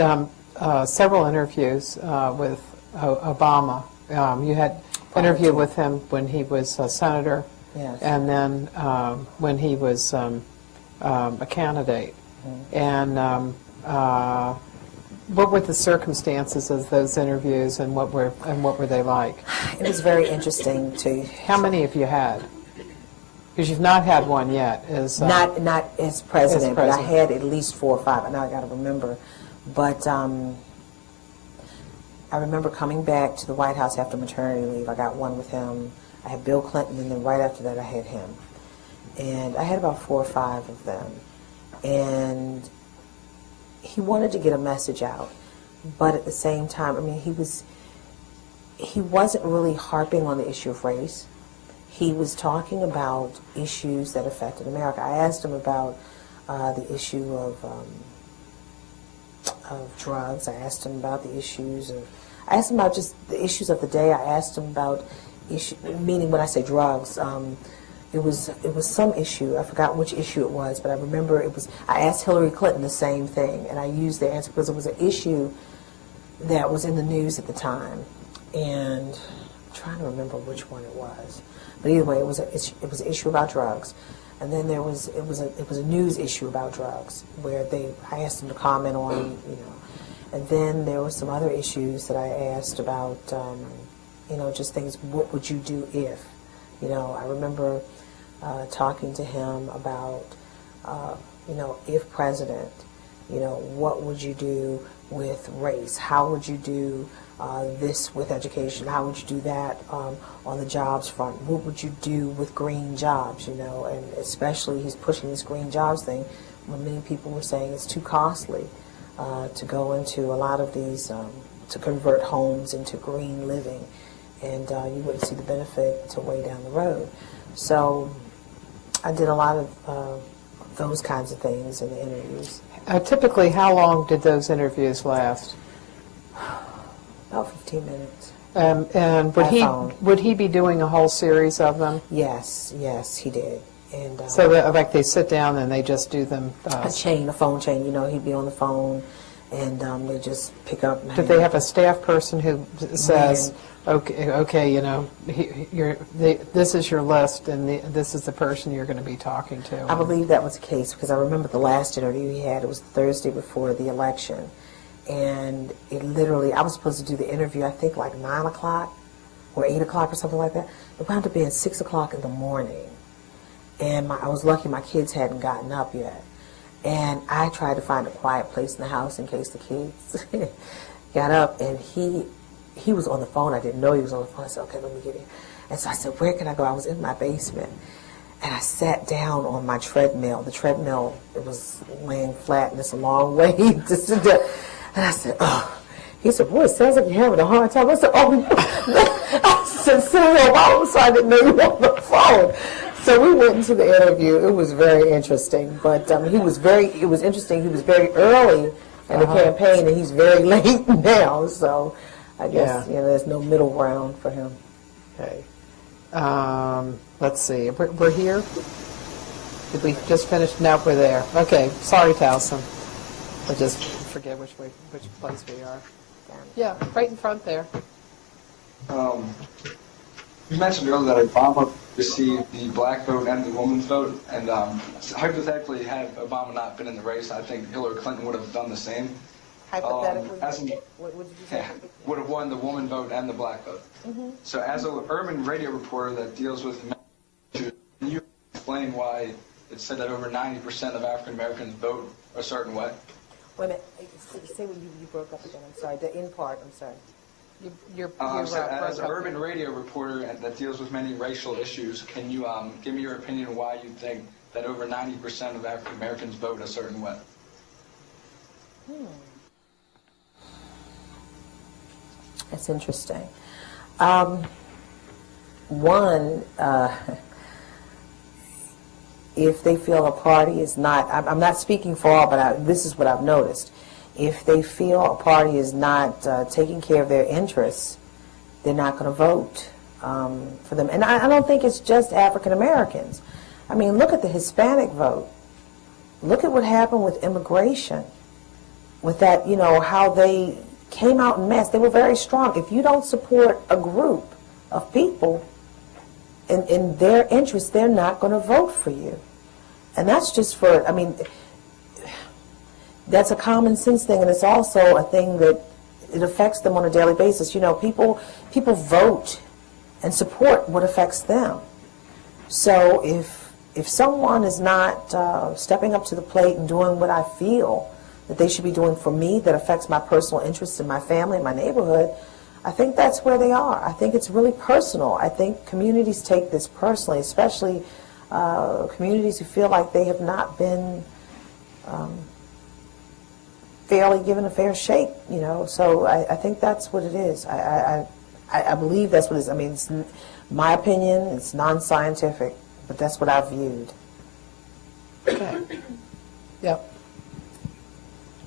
several interviews with Obama. You had an interview with him when he was a senator, yes, and then when he was a candidate. Mm-hmm. And what were the circumstances of those interviews, and what were they like? It was very interesting to. How many have you had? Because you've not had one yet. Not as president, but I had at least 4 or 5. Now I got to remember. But I remember coming back to the White House after maternity leave. I got one with him. I had Bill Clinton, and then right after that I had him. And I had about 4 or 5 of them. And he wanted to get a message out, but at the same time, he wasn't really harping on the issue of race. He was talking about issues that affected America. I asked him about the issue of drugs. I asked him about the issues of. I asked him about just the issues of the day. I asked him about meaning when I say drugs, it was some issue. I forgot which issue it was, but I remember it was. I asked Hillary Clinton the same thing, and I used the answer because it was an issue that was in the news at the time, and I'm trying to remember which one it was. But either way, it was an issue about drugs, and then it was a news issue about drugs where I asked them to comment on, and then there were some other issues that I asked about, just things. What would you do if? I remember talking to him about, if president, what would you do with race? How would you do this with education? How would you do that on the jobs front? What would you do with green jobs, And especially he's pushing this green jobs thing when many people were saying it's too costly to go into a lot of these, to convert homes into green living. And you wouldn't see the benefit till way down the road. So I did a lot of those kinds of things in the interviews. Typically, how long did those interviews last? About 15 minutes. And would he be doing a whole series of them? Yes, he did. And so that, they sit down and they just do them? A phone chain. He'd be on the phone, and they just pick up. Did they have a staff person who says, okay, this is your list, and this is the person you're going to be talking to? I believe that was the case, because I remember the last interview he had, it was Thursday before the election, and it literally, I was supposed to do the interview, I think, like 9 o'clock or 8 o'clock or something like that. It wound up being 6 o'clock in the morning, and I was lucky my kids hadn't gotten up yet, and I tried to find a quiet place in the house in case the kids got up, and he was on the phone. I didn't know he was on the phone. I said, okay, let me get in. And so I said, where can I go? I was in my basement. And I sat down on my treadmill. The treadmill, it was laying flat, and it's a long way to sit down. And I said, oh. He said, boy, it sounds like you're having a hard time. I said, oh, no. I said, sit on the phone, so I didn't know you were on the phone. So we went into the interview. It was very interesting. But it was interesting. He was very early in the campaign, and he's very late now. So I guess there's no middle ground for him. Okay. Let's see. We're here? Did we just finish? No, we're there. Okay. Sorry, Towson. I just forget which place we are. Yeah, right in front there. You mentioned earlier that Obama received the black vote and the woman's vote, and hypothetically, had Obama not been in the race, I think Hillary Clinton would have done the same. Hypothetically, what did you say? Would have won the woman vote and the black vote. Mm-hmm. So as an urban radio reporter that deals with can you explain why it said that over 90% of African Americans vote a certain way? Wait a minute. Say what you broke up again. I'm sorry. The in part, I'm sorry. As an urban radio reporter that deals with many racial issues, can you give me your opinion on why you think that over 90% of African Americans vote a certain way? That's interesting. If they feel a party is not, I'm not speaking for all, but this is what I've noticed. If they feel a party is not taking care of their interests, they're not going to vote for them. And I don't think it's just African Americans. I mean, look at the Hispanic vote. Look at what happened with immigration, with that, how they came out in mass. They were very strong. If you don't support a group of people in their interests, they're not going to vote for you. And that's just that's a common sense thing, and it's also a thing that it affects them on a daily basis. People vote and support what affects them. So if someone is not stepping up to the plate and doing what I feel that they should be doing for me, that affects my personal interests in my family, in my neighborhood, I think that's where they are. I think it's really personal. I think communities take this personally, especially communities who feel like they have not been fairly given a fair shake, So I think that's what it is. I believe that's what it is. I mean, it's my opinion. It's non-scientific, but that's what I've viewed. Okay. Yep.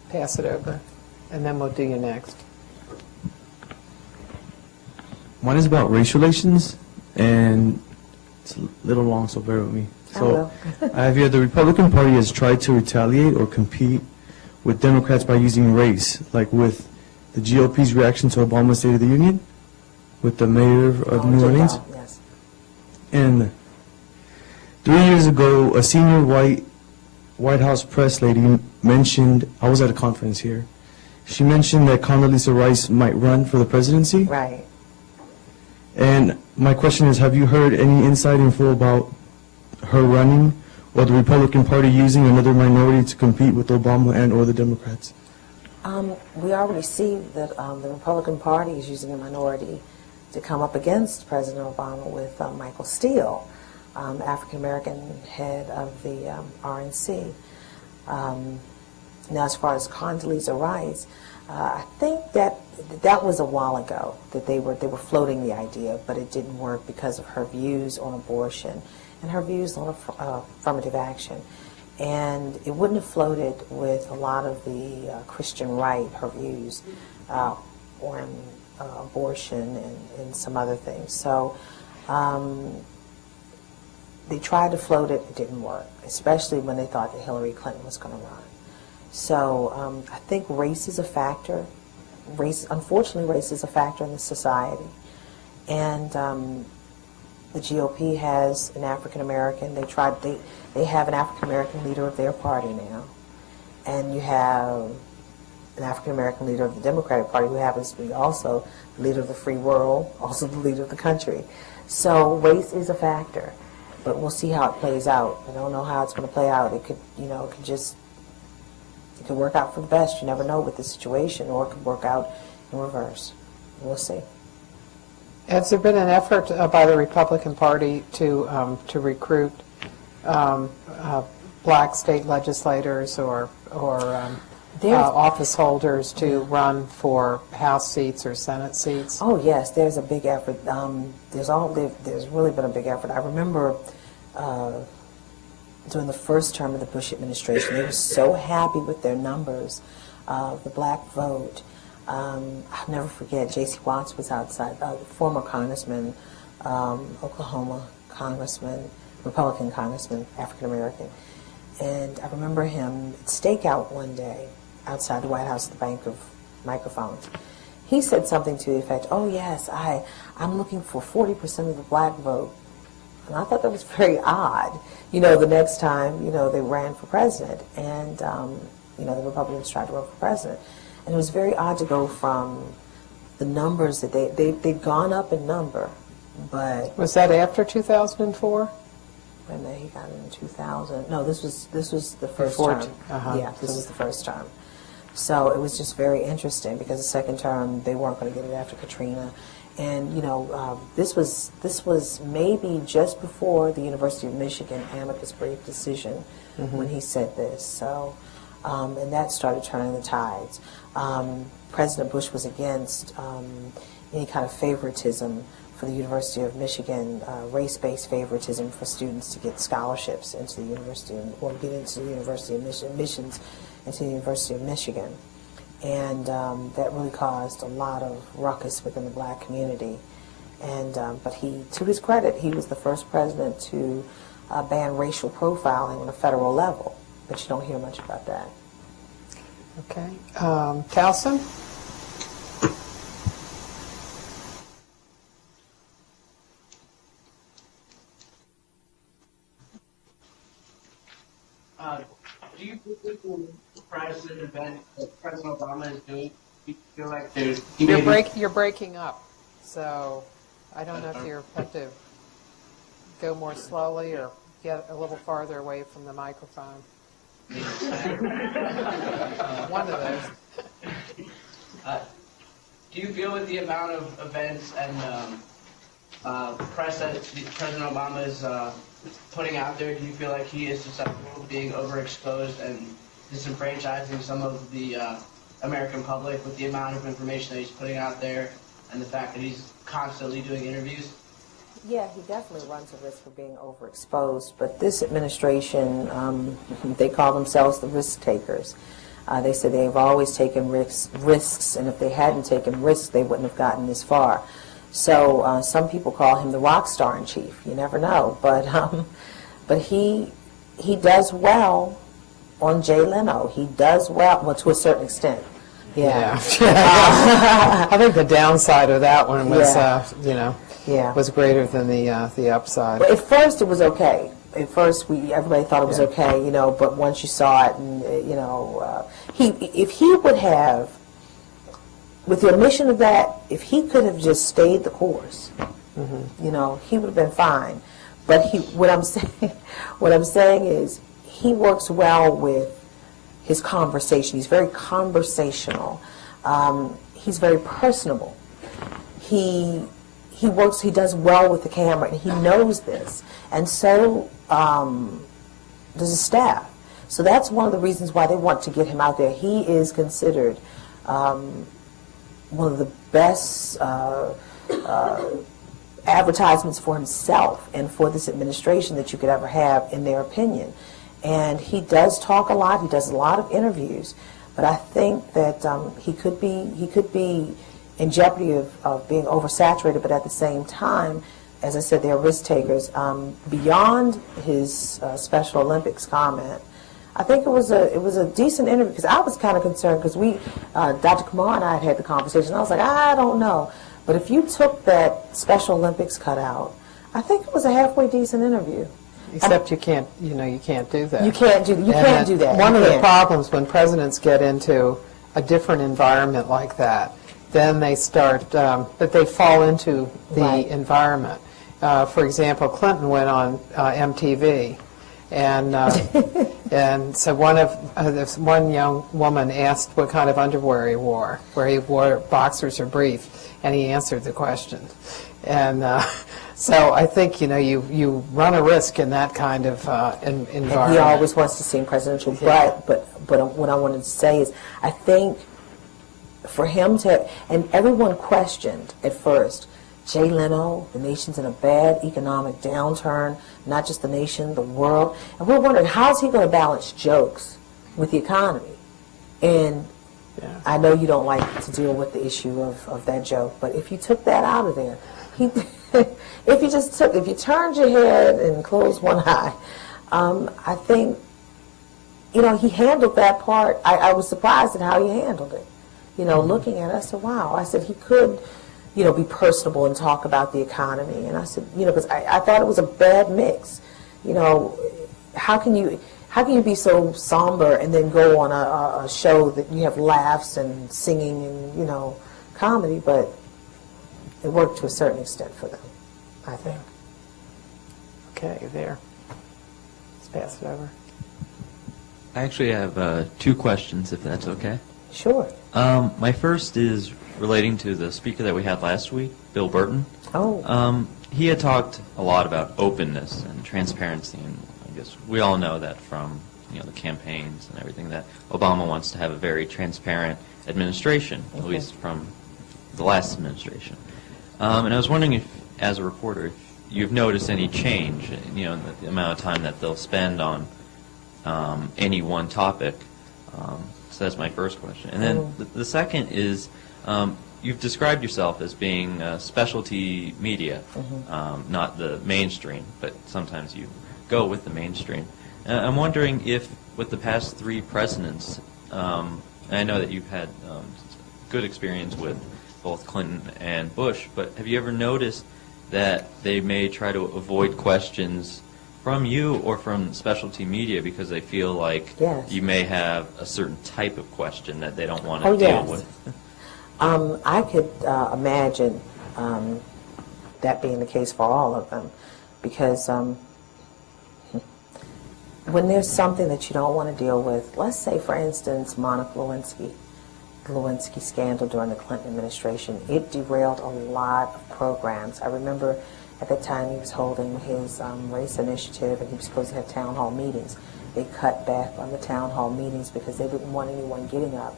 Pass it over, and then we'll do you next. One is about race relations, and little long, so bear with me. I So will. I have here, the Republican Party has tried to retaliate or compete with Democrats by using race, like with the GOP's reaction to Obama's State of the Union, with the mayor of New Orleans. Yes. And 3 years ago, a senior White House press lady mentioned, I was at a conference here, she mentioned that Condoleezza Rice might run for the presidency. Right. And my question is, have you heard any inside info about her running or the Republican Party using another minority to compete with Obama and or the Democrats? We already see that the Republican Party is using a minority to come up against President Obama with Michael Steele, African-American head of the RNC. Now, as far as Condoleezza Rice, I think that was a while ago that they were floating the idea, but it didn't work because of her views on abortion and her views on affirmative action. And it wouldn't have floated with a lot of the Christian right, her views on abortion and some other things. So they tried to float it, it didn't work, especially when they thought that Hillary Clinton was going to run. So I think race is a factor. Unfortunately, race is a factor in the society. And the GOP has an African-American. They have an African-American leader of their party now. And you have an African-American leader of the Democratic Party who happens to be also the leader of the free world, also the leader of the country. So race is a factor. But we'll see how it plays out. I don't know how it's going to play out. It could, it could work out for the best. You never know with the situation, or it could work out in reverse. We'll see. Has there been an effort by the Republican Party to recruit black state legislators or office holders to run for House seats or Senate seats? Oh yes, there's a big effort. There's really been a big effort. I remember during the first term of the Bush administration, they were so happy with their numbers of the black vote. I'll never forget, J.C. Watts was outside, former congressman, Oklahoma congressman, Republican congressman, African American. And I remember him at stakeout one day outside the White House at the Bank of Microphones. He said something to the effect, oh yes, I'm looking for 40% of the black vote. And I thought that was very odd. The next time, they ran for president, and, the Republicans tried to run for president. And it was very odd to go from the numbers that they'd gone up in number, but... Was that after 2004? When he got in 2000. No, this was the first Before term. uh-huh. Yeah, this was the first term. So it was just very interesting because the second term, they weren't going to get it after Katrina. And, this was maybe just before the University of Michigan amicus brief decision when he said this. So, and that started turning the tides. President Bush was against any kind of favoritism for the University of Michigan, race-based favoritism for students to get scholarships into the university or get into the University of admissions into the University of Michigan. And that really caused a lot of ruckus within the black community. And but to his credit, he was the first president to ban racial profiling on a federal level. But you don't hear much about that. Okay. Towson? Do you think this will surprise an event that President Obama is doing? Do you feel like there's... You're breaking up, so I don't know if you have to go more slowly or get a little farther away from the microphone. One of those. Do you feel with the amount of events and press that President Obama is putting out there, do you feel like he is susceptible to being overexposed and disenfranchising some of the American public with the amount of information that he's putting out there and the fact that he's constantly doing interviews? Yeah, he definitely runs a risk of being overexposed, but this administration, they call themselves the risk takers. They say they've always taken risks, and if they hadn't taken risks, they wouldn't have gotten this far. So some people call him the rock star in chief. You never know, but he does well on Jay Leno. He does well to a certain extent. Yeah. I think the downside of that one was, was greater than the upside. But at first it was okay. At first everybody thought it was okay, but once you saw it, and if he would have, with the omission of that, if he could have just stayed the course, he would have been fine. But what I'm saying is, he works well with his conversation. He's very conversational. He's very personable. He does well with the camera, and he knows this. And so does his staff. So that's one of the reasons why they want to get him out there. He is considered one of the best advertisements for himself and for this administration that you could ever have, in their opinion. And he does talk a lot. He does a lot of interviews. But I think that he could be in jeopardy of being oversaturated. But at the same time, as I said, they're risk takers. Beyond his Special Olympics comment, I think it was a decent interview, because I was kind of concerned, because Dr. Kumar and I had the conversation. I was like, I don't know. But if you took that Special Olympics cut out, I think it was a halfway decent interview. Except you can't do that. You can't do that. One of the problems when presidents get into a different environment like that, then they start, but they fall into the environment. For example, Clinton went on MTV, and so one young woman asked what kind of underwear he wore, where he wore boxers or brief, and he answered the question. And so I think you run a risk in that kind of environment. And he always wants to seem presidential, but what I wanted to say is, I think for him to, and everyone questioned at first, Jay Leno, the nation's in a bad economic downturn, not just the nation, the world, and we're wondering, how's he going to balance jokes with the economy? And I know you don't like to deal with the issue of that joke, but if you took that out of there, if you turned your head and closed one eye, I think, he handled that part. I was surprised at how he handled it. Looking at it, I said, wow. I said, he could, be personable and talk about the economy. And I said, because I thought it was a bad mix. How can you be so somber and then go on a show that you have laughs and singing and, comedy, but it worked to a certain extent for them, I think. Okay, there. Let's pass it over. I actually have two questions, if that's okay. Sure. My first is relating to the speaker that we had last week, Bill Burton. Oh. He had talked a lot about openness and transparency, and I guess we all know that from the campaigns and everything, that Obama wants to have a very transparent administration, at least from the last administration. And I was wondering if, as a reporter, if you've noticed any change, in the amount of time that they'll spend on any one topic. So that's my first question. And then the second is, you've described yourself as being specialty media, not the mainstream, but sometimes you go with the mainstream. I'm wondering if, with the past three presidents, and I know that you've had good experience with both Clinton and Bush, but have you ever noticed that they may try to avoid questions from you or from specialty media because they feel like you may have a certain type of question that they don't want to deal with? I could imagine that being the case for all of them, because when there's something that you don't want to deal with, let's say, for instance, Monica Lewinsky scandal during the Clinton administration, it derailed a lot of programs. I remember at that time he was holding his race initiative, and he was supposed to have town hall meetings. They cut back on the town hall meetings because they didn't want anyone getting up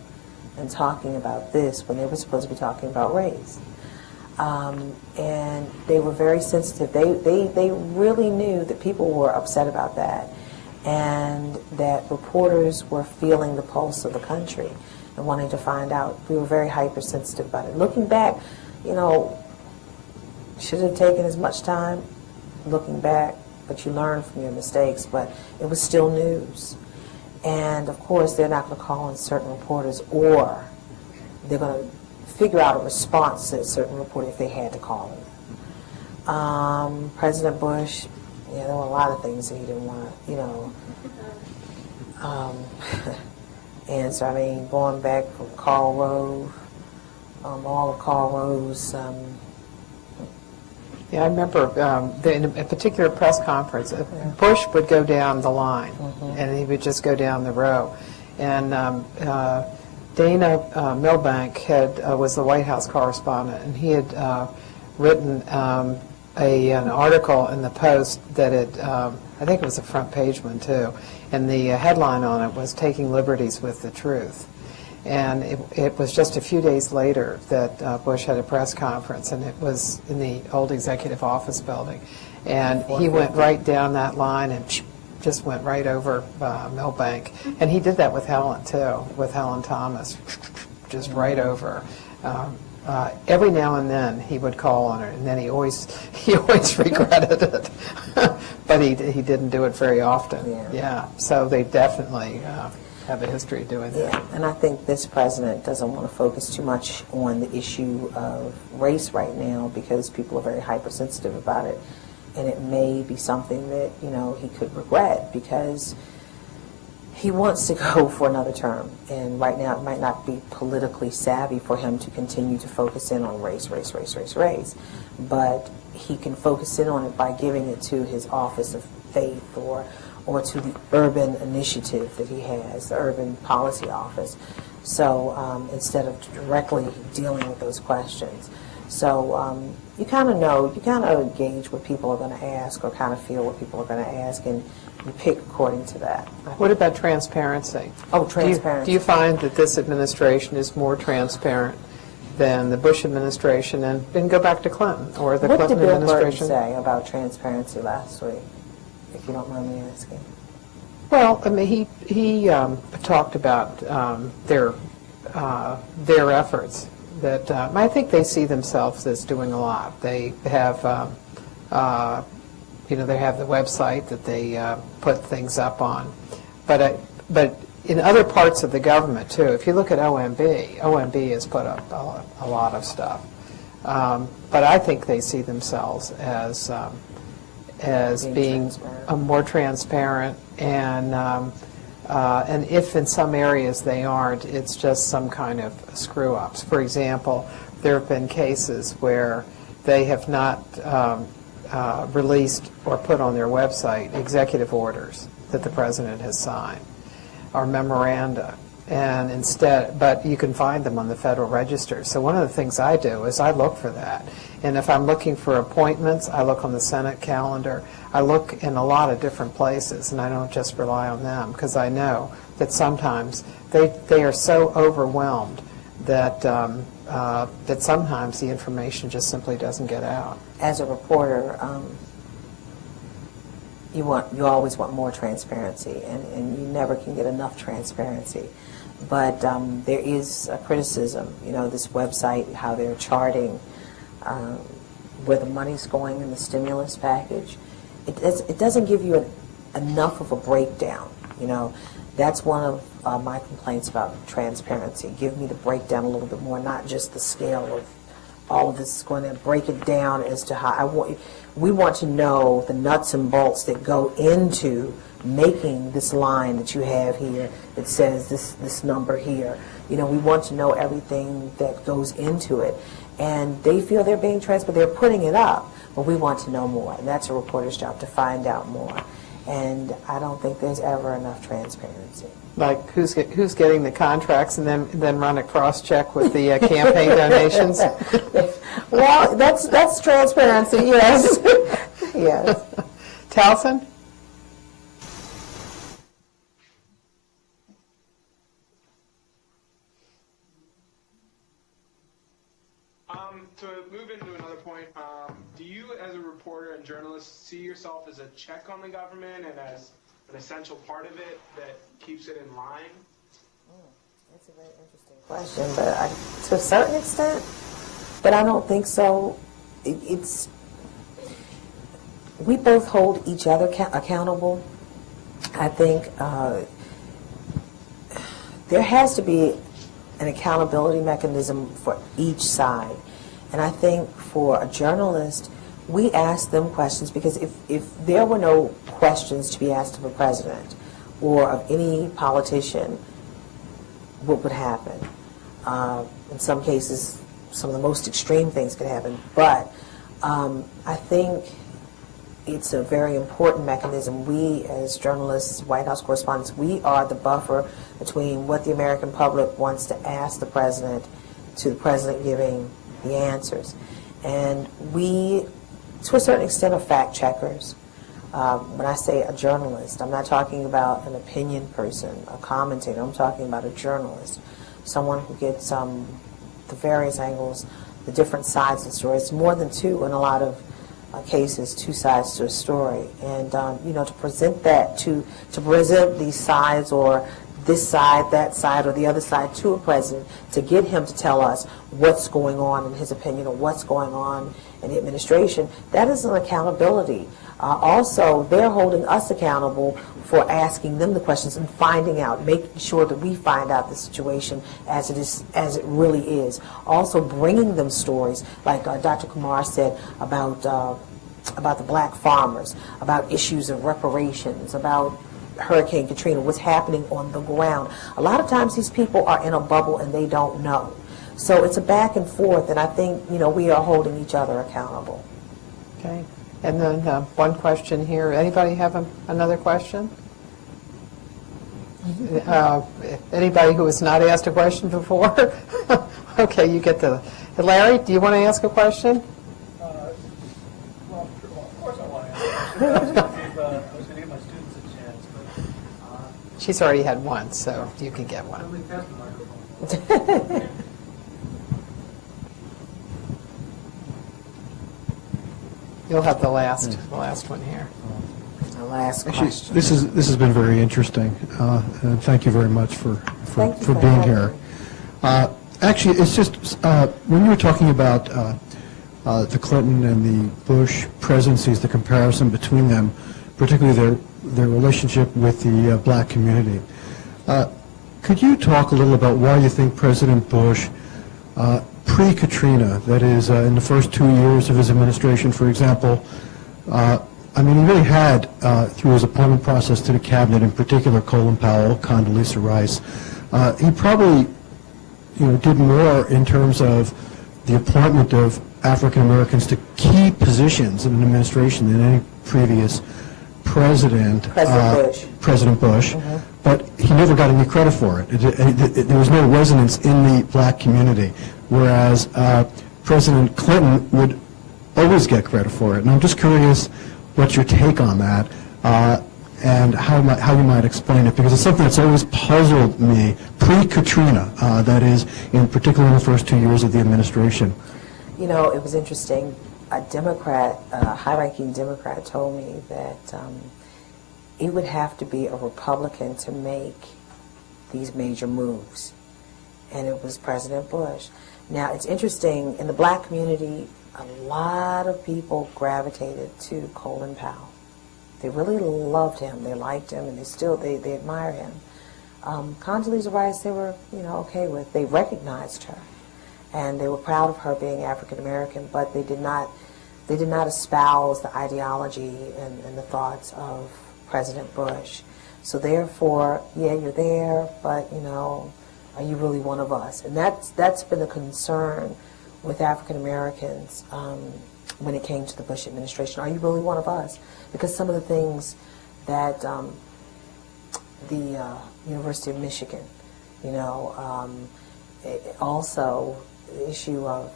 and talking about this when they were supposed to be talking about race. And they were very sensitive. They really knew that people were upset about that, and that reporters were feeling the pulse of the country and wanting to find out. We were very hypersensitive about it. Looking back, should have taken as much time looking back, but you learn from your mistakes, but it was still news. And of course, they're not going to call in certain reporters, or they're going to figure out a response to a certain reporter if they had to call him. President Bush, yeah, there were a lot of things that he didn't want to, answer. I mean, going back from Karl Rove, all of Karl Rove's. Yeah, I remember in a particular press conference, Bush would go down the line, and he would just go down the row. And Dana Milbank was the White House correspondent, and he had written an article in the Post that I think it was a front page one too, and the headline on it was "Taking Liberties with the Truth." And it was just a few days later that Bush had a press conference, and it was in the old executive office building. And he went right down that line and just went right over Milbank. And he did that with Helen, too, with Helen Thomas, just right over. Every now and then he would call on her, and then he always regretted it. But he didn't do it very often. Yeah. So they definitely have a history of doing that. Yeah, and I think this president doesn't want to focus too much on the issue of race right now because people are very hypersensitive about it, and it may be something that he could regret because he wants to go for another term, and right now it might not be politically savvy for him to continue to focus in on race, but he can focus in on it by giving it to his Office of Faith or to the urban initiative that he has, the Urban Policy Office. So instead of directly dealing with those questions. So you kind of gauge what people are going to ask or kind of feel what people are going to ask, and you pick according to that. What about transparency? Oh, transparency. Do you find that this administration is more transparent than the Bush administration, and go back to Clinton or the Clinton administration? What did Bill Burton say about transparency last week, if you don't mind me asking? Well, I mean, he talked about their efforts. That I think they see themselves as doing a lot. They have, they have the website that they put things up on, but in other parts of the government too. If you look at OMB has put up a lot of stuff, but I think they see themselves as being more transparent, and if in some areas they aren't, it's just some kind of screw-ups. For example, there have been cases where they have not released or put on their website executive orders that the president has signed or memoranda, and instead, but you can find them on the Federal Register. So one of the things I do is I look for that. And if I'm looking for appointments, I look on the Senate calendar. I look in a lot of different places, and I don't just rely on them, because I know that sometimes they are so overwhelmed that that sometimes the information just simply doesn't get out. As a reporter, you always want more transparency, and you never can get enough transparency. But there is a criticism, this website, how they're charting where the money's going in the stimulus package. It doesn't give you enough of a breakdown. That's one of my complaints about transparency. Give me the breakdown a little bit more, not just the scale of all of this. Is going to break it down as to how we want to know the nuts and bolts that go into making this line that you have here that says this number here. We want to know everything that goes into it. And they feel they're being transparent, they're putting it up, but we want to know more. And that's a reporter's job, to find out more. And I don't think there's ever enough transparency. Like who's getting the contracts, and then run a cross-check with the campaign donations? Well, that's transparency, yes. Yes. Towson? To move into another point, do you as a reporter and journalist see yourself as a check on the government and as an essential part of it that keeps it in line? That's a very interesting question, but to a certain extent, but I don't think so it's we both hold each other accountable. I think there has to be an accountability mechanism for each side. And I think for a journalist, we ask them questions because if there were no questions to be asked of a president or of any politician, what would happen? In some cases, some of the most extreme things could happen. But I think it's a very important mechanism. We, as journalists, White House correspondents, we are the buffer between what the American public wants to ask the president to the president giving the answers. And we, to a certain extent, are fact checkers. When I say a journalist, I'm not talking about an opinion person, a commentator. I'm talking about a journalist, someone who gets the various angles, the different sides of the story. It's more than two in a lot of cases, two sides to a story. And, you know, to present that, to present these sides or this side, that side, or the other side to a president, to get him to tell us what's going on in his opinion or what's going on in the administration, that is an accountability. Also, they're holding us accountable for asking them the questions and finding out, making sure that we find out the situation as it really is. Also, bringing them stories, like Dr. Kumar said about the black farmers, about issues of reparations, about Hurricane Katrina, what's happening on the ground. A lot of times these people are in a bubble and they don't know. So it's a back and forth, and I think, you know, we are holding each other accountable. Okay. And then one question here. Anybody have another question? Anybody who has not asked a question before? Okay, you get the... Larry, do you want to ask a question? Well, of course I want to ask a question. I was going to give my students a chance, but... She's already had one, so you can get one. Let me pass the microphone. You'll have the last one here. The last Actually, question. this has been very interesting, and thank you very much for being here. Actually, it's just when you were talking about the Clinton and the Bush presidencies, the comparison between them, particularly their relationship with the black community. Could you talk a little about why you think President Bush, pre-Katrina, that is, in the first 2 years of his administration, for example, I mean, he really had, through his appointment process to the cabinet, in particular Colin Powell, Condoleezza Rice, he probably, you know, did more in terms of the appointment of African Americans to key positions in an administration than any previous president. President Bush. Mm-hmm. But he never got any credit for it. There was no resonance in the black community, whereas President Clinton would always get credit for it. And I'm just curious what's your take on that, and how you might explain it, because it's something that's always puzzled me, pre-Katrina, that is, in particular in the first 2 years of the administration. You know, it was interesting. A Democrat, a high-ranking Democrat told me that it would have to be a Republican to make these major moves, and it was President Bush. Now, it's interesting, in the black community, a lot of people gravitated to Colin Powell. They really loved him, they liked him, and they admire him. Condoleezza Rice, they were, you know, okay with. They recognized her, and they were proud of her being African American, but they did not espouse the ideology and the thoughts of President Bush. So therefore, yeah, you're there, but, you know, are you really one of us? And that's been a concern with African Americans when it came to the Bush administration. Are you really one of us? Because some of the things that the University of Michigan, you know, also the issue of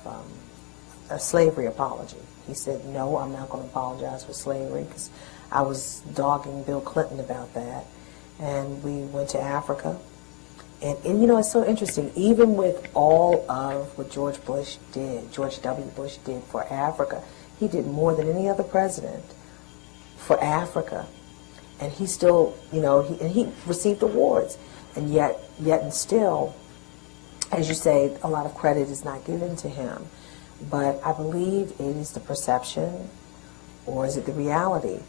a slavery apology. He said, no, I'm not going to apologize for slavery, because I was dogging Bill Clinton about that. And we went to Africa. And you know, it's so interesting, even with all of what George W. Bush did for Africa, he did more than any other president for Africa. And he still, you know, he received awards. And yet and still, as you say, a lot of credit is not given to him. But I believe it is the perception, or is it the reality,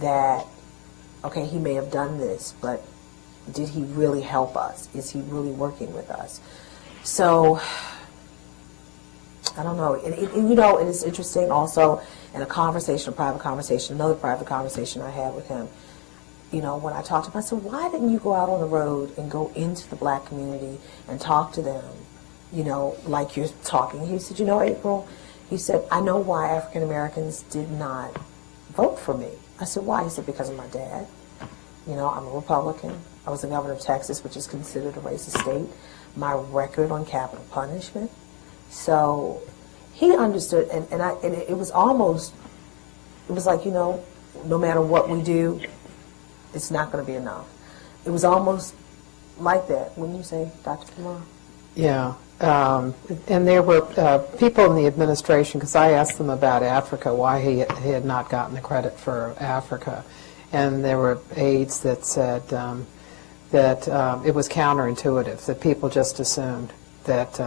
that, okay, he may have done this, but did he really help us? Is he really working with us? So, I don't know. And you know, and it's interesting also, in a conversation, a private conversation, another private conversation I had with him, you know, when I talked to him, I said, why didn't you go out on the road and go into the black community and talk to them, you know, like you're talking? He said, you know, April, he said, I know why African Americans did not vote for me. I said, why? He said, because of my dad. You know, I'm a Republican. I was the governor of Texas, which is considered a racist state. My record on capital punishment. So he understood, and it was almost, it was like, you know, no matter what we do, it's not going to be enough. It was almost like that, wouldn't you say, Dr. Kumar? Yeah. And there were people in the administration, because I asked them about Africa, why he had not gotten the credit for Africa. And there were aides that said that it was counterintuitive, that people just assumed that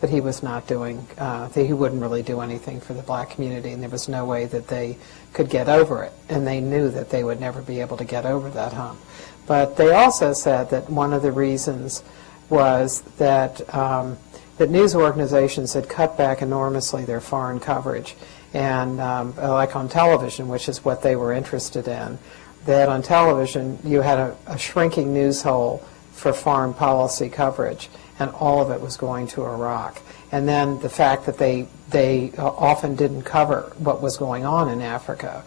that he was not doing, that he wouldn't really do anything for the black community, and there was no way that they could get over it. And they knew that they would never be able to get over that hump. But they also said that one of the reasons was that that news organizations had cut back enormously their foreign coverage, and like on television, which is what they were interested in, that on television you had a shrinking news hole for foreign policy coverage, and all of it was going to Iraq. And then the fact that they often didn't cover what was going on in Africa,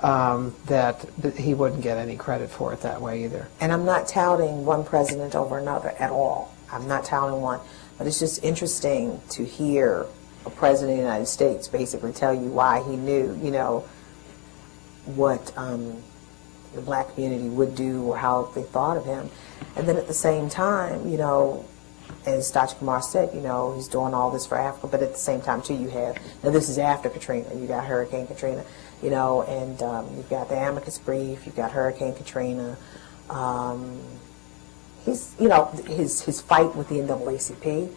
that he wouldn't get any credit for it that way either. And I'm not touting one president over another at all. I'm not touting one. But it's just interesting to hear a president of the United States basically tell you why he knew, you know, what the black community would do or how they thought of him. And then at the same time, you know, as Dr. Kumar said, you know, he's doing all this for Africa, but at the same time, too, you have, now this is after Katrina, you got Hurricane Katrina, you know, and you've got the amicus brief, you've got Hurricane Katrina. He's, you know, his fight with the NAACP,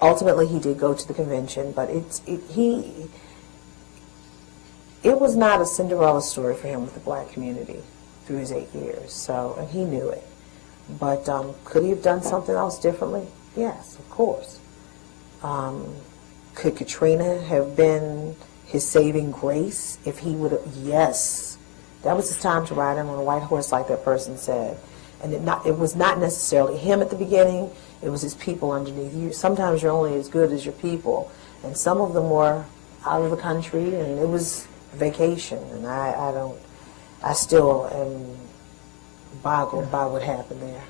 ultimately he did go to the convention, but it was not a Cinderella story for him with the black community through his 8 years, so, and he knew it. But could he have done something else differently? Yes, of course. Could Katrina have been his saving grace if he would have? Yes. That was his time to ride in on a white horse, like that person said. And it was not necessarily him at the beginning, it was his people underneath you. Sometimes you're only as good as your people. And some of them were out of the country, and it was vacation. And I still am boggled by what happened there.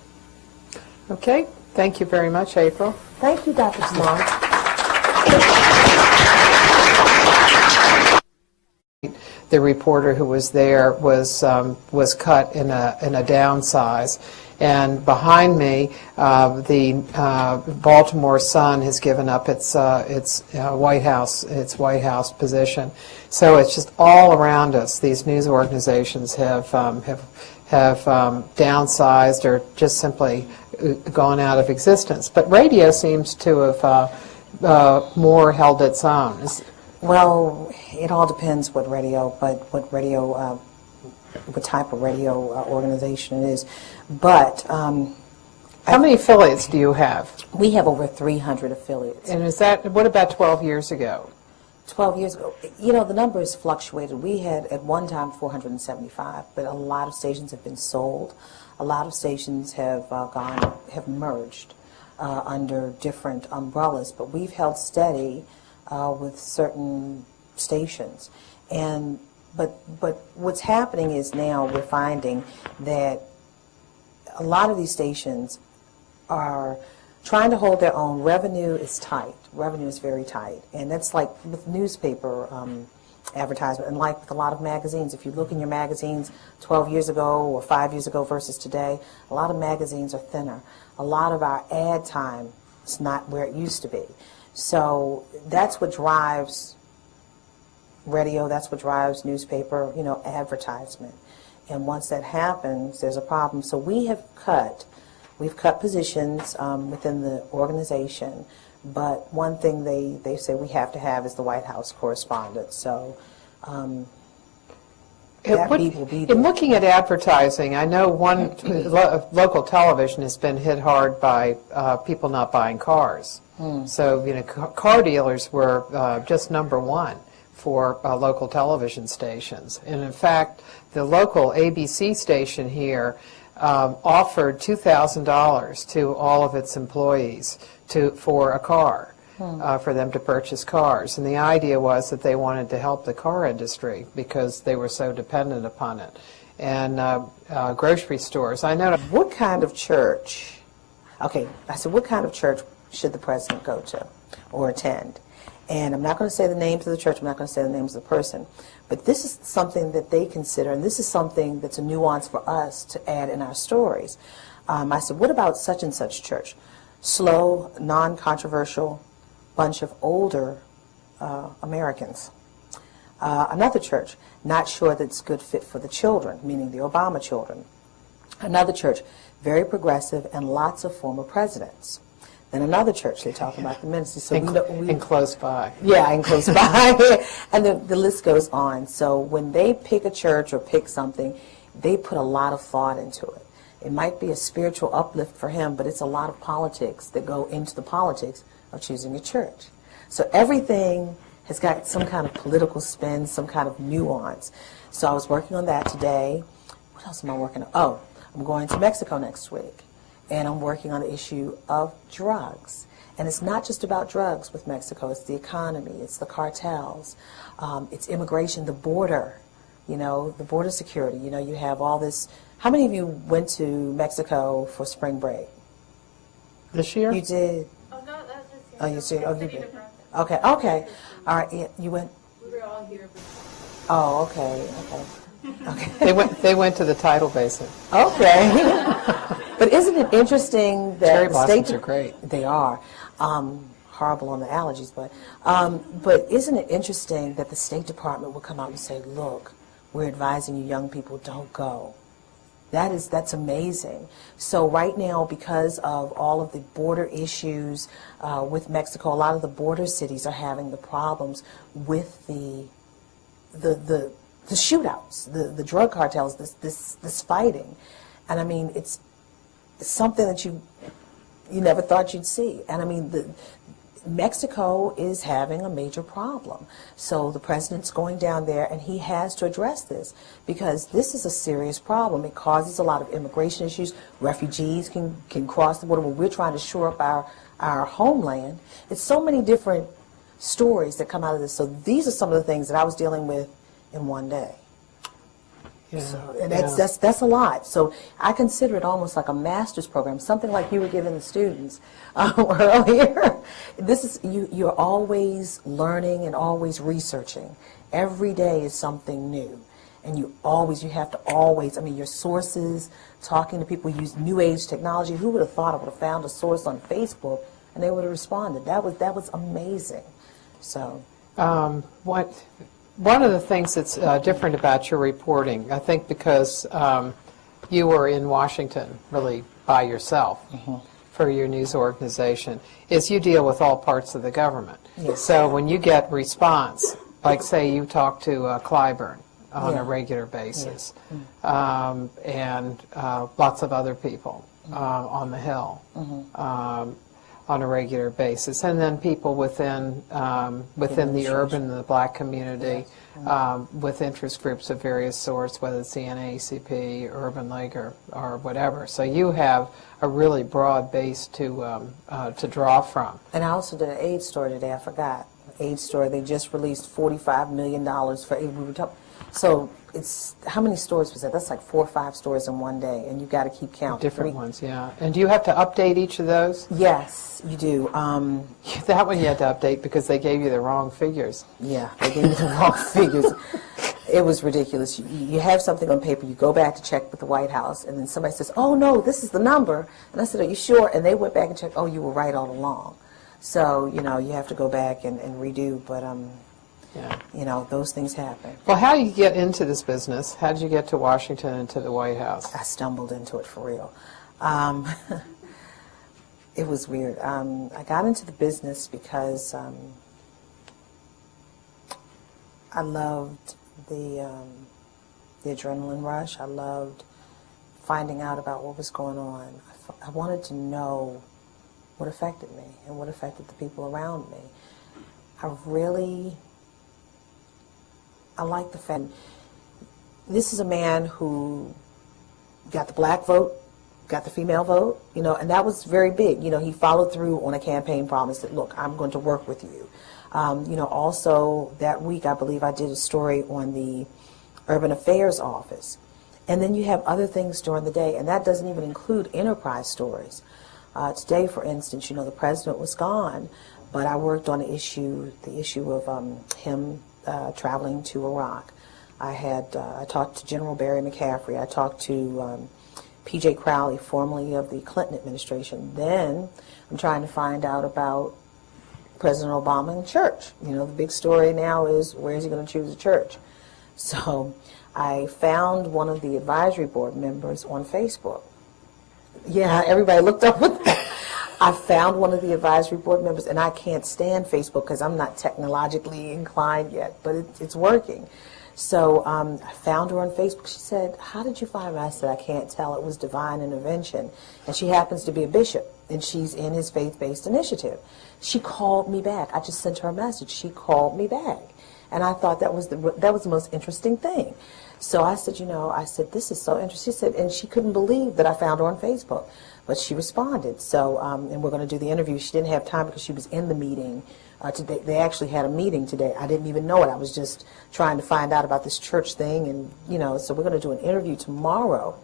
Okay, thank you very much, April. Thank you, Dr. Smart. The reporter who was there was cut in a downsize, and behind me, the Baltimore Sun has given up its White House position. So it's just all around us. These news organizations have downsized or just simply gone out of existence. But radio seems to have more held its own. Well, it all depends what type of radio organization it is. But how many affiliates do you have? We have over 300 affiliates. And what about 12 years ago? 12 years ago, you know, the number has fluctuated. We had at one time 475, but a lot of stations have been sold. A lot of stations have merged under different umbrellas, but we've held steady with certain stations. But what's happening is now we're finding that a lot of these stations are trying to hold their own. Revenue is tight. Revenue is very tight. And that's like with newspaper advertisement, and like with a lot of magazines. If you look in your magazines 12 years ago or 5 years ago versus today, a lot of magazines are thinner. A lot of our ad time is not where it used to be. So that's what drives radio, that's what drives newspaper, you know, advertisement. And once that happens, there's a problem. So we've cut positions within the organization But one thing they say we have to have is the White House correspondent. So that beat will be there. In looking at advertising, I know one local television has been hit hard by people not buying cars. So, car dealers were just number one for local television stations. And in fact, the local ABC station here offered $2,000 to all of its employees for a car, for them to purchase cars. And the idea was that they wanted to help the car industry because they were so dependent upon it. And grocery stores, I know. What kind of church, okay, I said, what kind of church should the president go to or attend? And I'm not going to say the names of the church, I'm not going to say the names of the person, but this is something that they consider, and this is something that's a nuance for us to add in our stories. I said, what about such and such church? Slow, non-controversial bunch of older Americans. Another church, not sure that it's a good fit for the children, meaning the Obama children. Another church, very progressive and lots of former presidents. Then another church, they talk about the ministry. So and close by. Yeah, and close by. And the list goes on. So when they pick a church or pick something, they put a lot of thought into it. It might be a spiritual uplift for him, but it's a lot of politics that go into the politics of choosing a church. So everything has got some kind of political spin, some kind of nuance. So I was working on that today. What else am I working on? Oh, I'm going to Mexico next week. And I'm working on the issue of drugs. And it's not just about drugs with Mexico. It's the economy. It's the cartels. It's immigration, the border, the border security. You have all this. How many of you went to Mexico for spring break? This year? You did? Oh, no, that's just here. Oh, you did? Oh, you did. Okay, okay. All right, yeah, you went? We were all here. Oh, okay, okay. Okay. They went to the tidal basin. Okay. But isn't it interesting that cherry the blossoms state are great. They are. Horrible on the allergies, but isn't it interesting that the State Department will come out and say, look, we're advising you young people, don't go. That's amazing. So right now, because of all of the border issues with Mexico, a lot of the border cities are having the problems with the shootouts, the drug cartels, this fighting. And I mean, it's something that you never thought you'd see. And I mean, Mexico is having a major problem. So the president's going down there, and he has to address this because this is a serious problem. It causes a lot of immigration issues. Refugees can cross the border when we're trying to shore up our homeland. It's so many different stories that come out of this. So these are some of the things that I was dealing with in one day. Yeah. So, and that's a lot. So I consider it almost like a master's program, something like you were giving the students earlier. This is you're always learning and always researching. Every day is something new, and you have to always. I mean, your sources, talking to people who use new age technology. Who would have thought I would have found a source on Facebook and they would have responded? That was amazing. So One of the things that's different about your reporting, I think because you were in Washington really by yourself for your news organization, is you deal with all parts of the government. Yes. So when you get response, like say you talk to Clyburn on a regular basis, and lots of other people on the Hill, on a regular basis, and then people within the urban and the black community, with interest groups of various sorts, whether it's the NAACP, Urban League, or whatever. So you have a really broad base to draw from. And I also did an AIDS story today. I forgot. AIDS story. They just released $45 million for AIDS. So it's, how many stories was that? That's like 4 or 5 stories in one day, and you've got to keep count. Different ones, yeah. And do you have to update each of those? Yes, you do. That one you had to update because they gave you the wrong figures. Yeah, they gave me the wrong figures. It was ridiculous. You have something on paper, you go back to check with the White House, and then somebody says, oh, no, this is the number. And I said, are you sure? And they went back and checked, oh, you were right all along. So, you have to go back and redo, but, those things happen. Well, how did you get into this business? How did you get to Washington and to the White House? I stumbled into it for real. It was weird. I got into the business because I loved the adrenaline rush. I loved finding out about what was going on. I wanted to know what affected me and what affected the people around me. I like the fact this is a man who got the black vote, got the female vote, and that was very big. He followed through on a campaign promise that, look, I'm going to work with you. Also that week, I believe I did a story on the Urban Affairs Office. And then you have other things during the day, and that doesn't even include enterprise stories. Today, for instance, the president was gone, but I worked on the issue of him traveling to Iraq. I talked to General Barry McCaffrey. I talked to P.J. Crowley, formerly of the Clinton administration. Then I'm trying to find out about President Obama and church. The big story now is, where is he going to choose a church? So I found one of the advisory board members on Facebook. Yeah, everybody looked up with that. I found one of the advisory board members, and I can't stand Facebook because I'm not technologically inclined yet, but it's working. So I found her on Facebook. She said, how did you find me? I said, I can't tell. It was divine intervention. And she happens to be a bishop, and she's in his faith-based initiative. She called me back. I just sent her a message. She called me back. And I thought that was the most interesting thing. So I said, this is so interesting. She said, and she couldn't believe that I found her on Facebook. But she responded. So, and we're going to do the interview. She didn't have time because she was in the meeting today. They actually had a meeting today. I didn't even know it. I was just trying to find out about this church thing. And, so we're going to do an interview tomorrow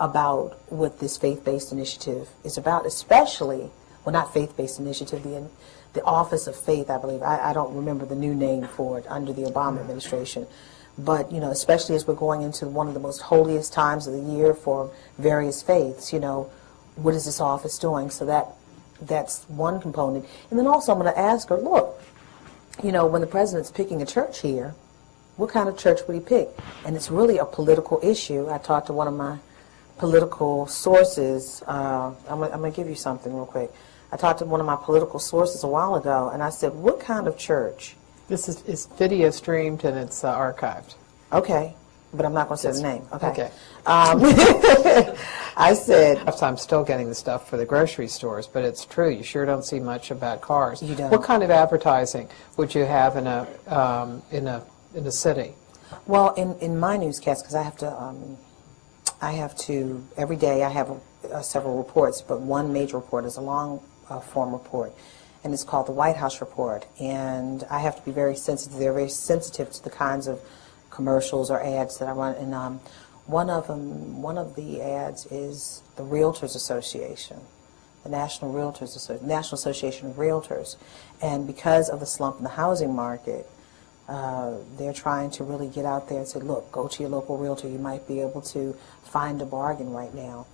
about what this faith-based initiative is about, especially, well, not faith-based initiative, the Office of Faith, I believe. I don't remember the new name for it under the Obama administration. But, especially as we're going into one of the most holiest times of the year for various faiths, what is this office doing? So that's one component. And then also I'm going to ask her, look, when the president's picking a church here, what kind of church would he pick? And it's really a political issue. I talked to one of my political sources. I'm going to give you something real quick. I talked to one of my political sources a while ago, and I said, what kind of church? This is video streamed and it's archived. Okay, but I'm not going to say the name. Okay. I said, I'm still getting the stuff for the grocery stores, but it's true. You sure don't see much about cars. You don't. What kind of advertising would you have in a city? Well, in my newscast, because I have to every day. I have several reports, but one major report is a long form report, and it's called the White House Report. And I have to be very sensitive. They're very sensitive to the kinds of commercials or ads that I run. And one of the ads is the Realtors Association, the National Association of Realtors. And because of the slump in the housing market, they're trying to really get out there and say, look, go to your local realtor. You might be able to find a bargain right now.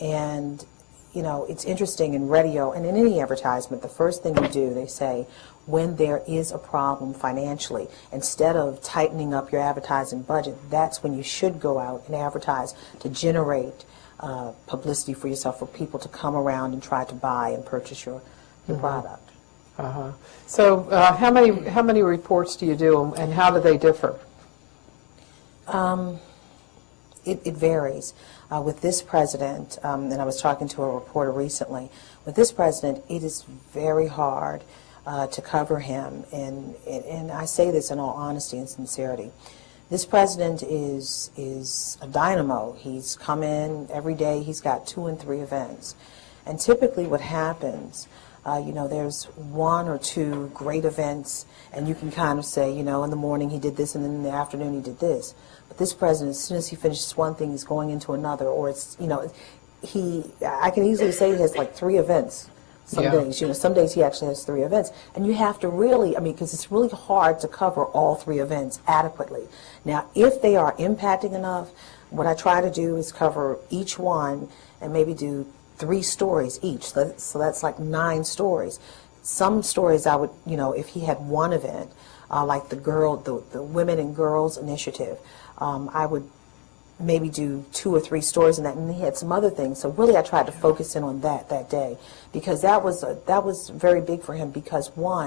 And, it's interesting in radio and in any advertisement, the first thing you do, they say, when there is a problem financially, instead of tightening up your advertising budget, that's when you should go out and advertise to generate publicity for yourself, for people to come around and try to buy and purchase your product. So how many reports do you do, and how do they differ? It varies. With this president, and I was talking to a reporter recently, with this president, it is very hard to cover him, and I say this in all honesty and sincerity. This president is a dynamo. He's come in every day. He's got 2 and 3 events. And typically what happens, there's 1 or 2 great events, and you can kind of say, in the morning he did this, and then in the afternoon he did this. But this president, as soon as he finishes one thing, he's going into another, or it's, I can easily say he has like 3 events some days. Some days he actually has 3 events. And you have to really, because it's really hard to cover all 3 events adequately. Now, if they are impacting enough, what I try to do is cover each one and maybe do 3 stories each. So that's like 9 stories. Some stories I would, if he had one event, like the Women and Girls Initiative, I would maybe do 2 or 3 stories in that, and he had some other things. So really, I tried to focus in on that day, because that was very big for him. Because one,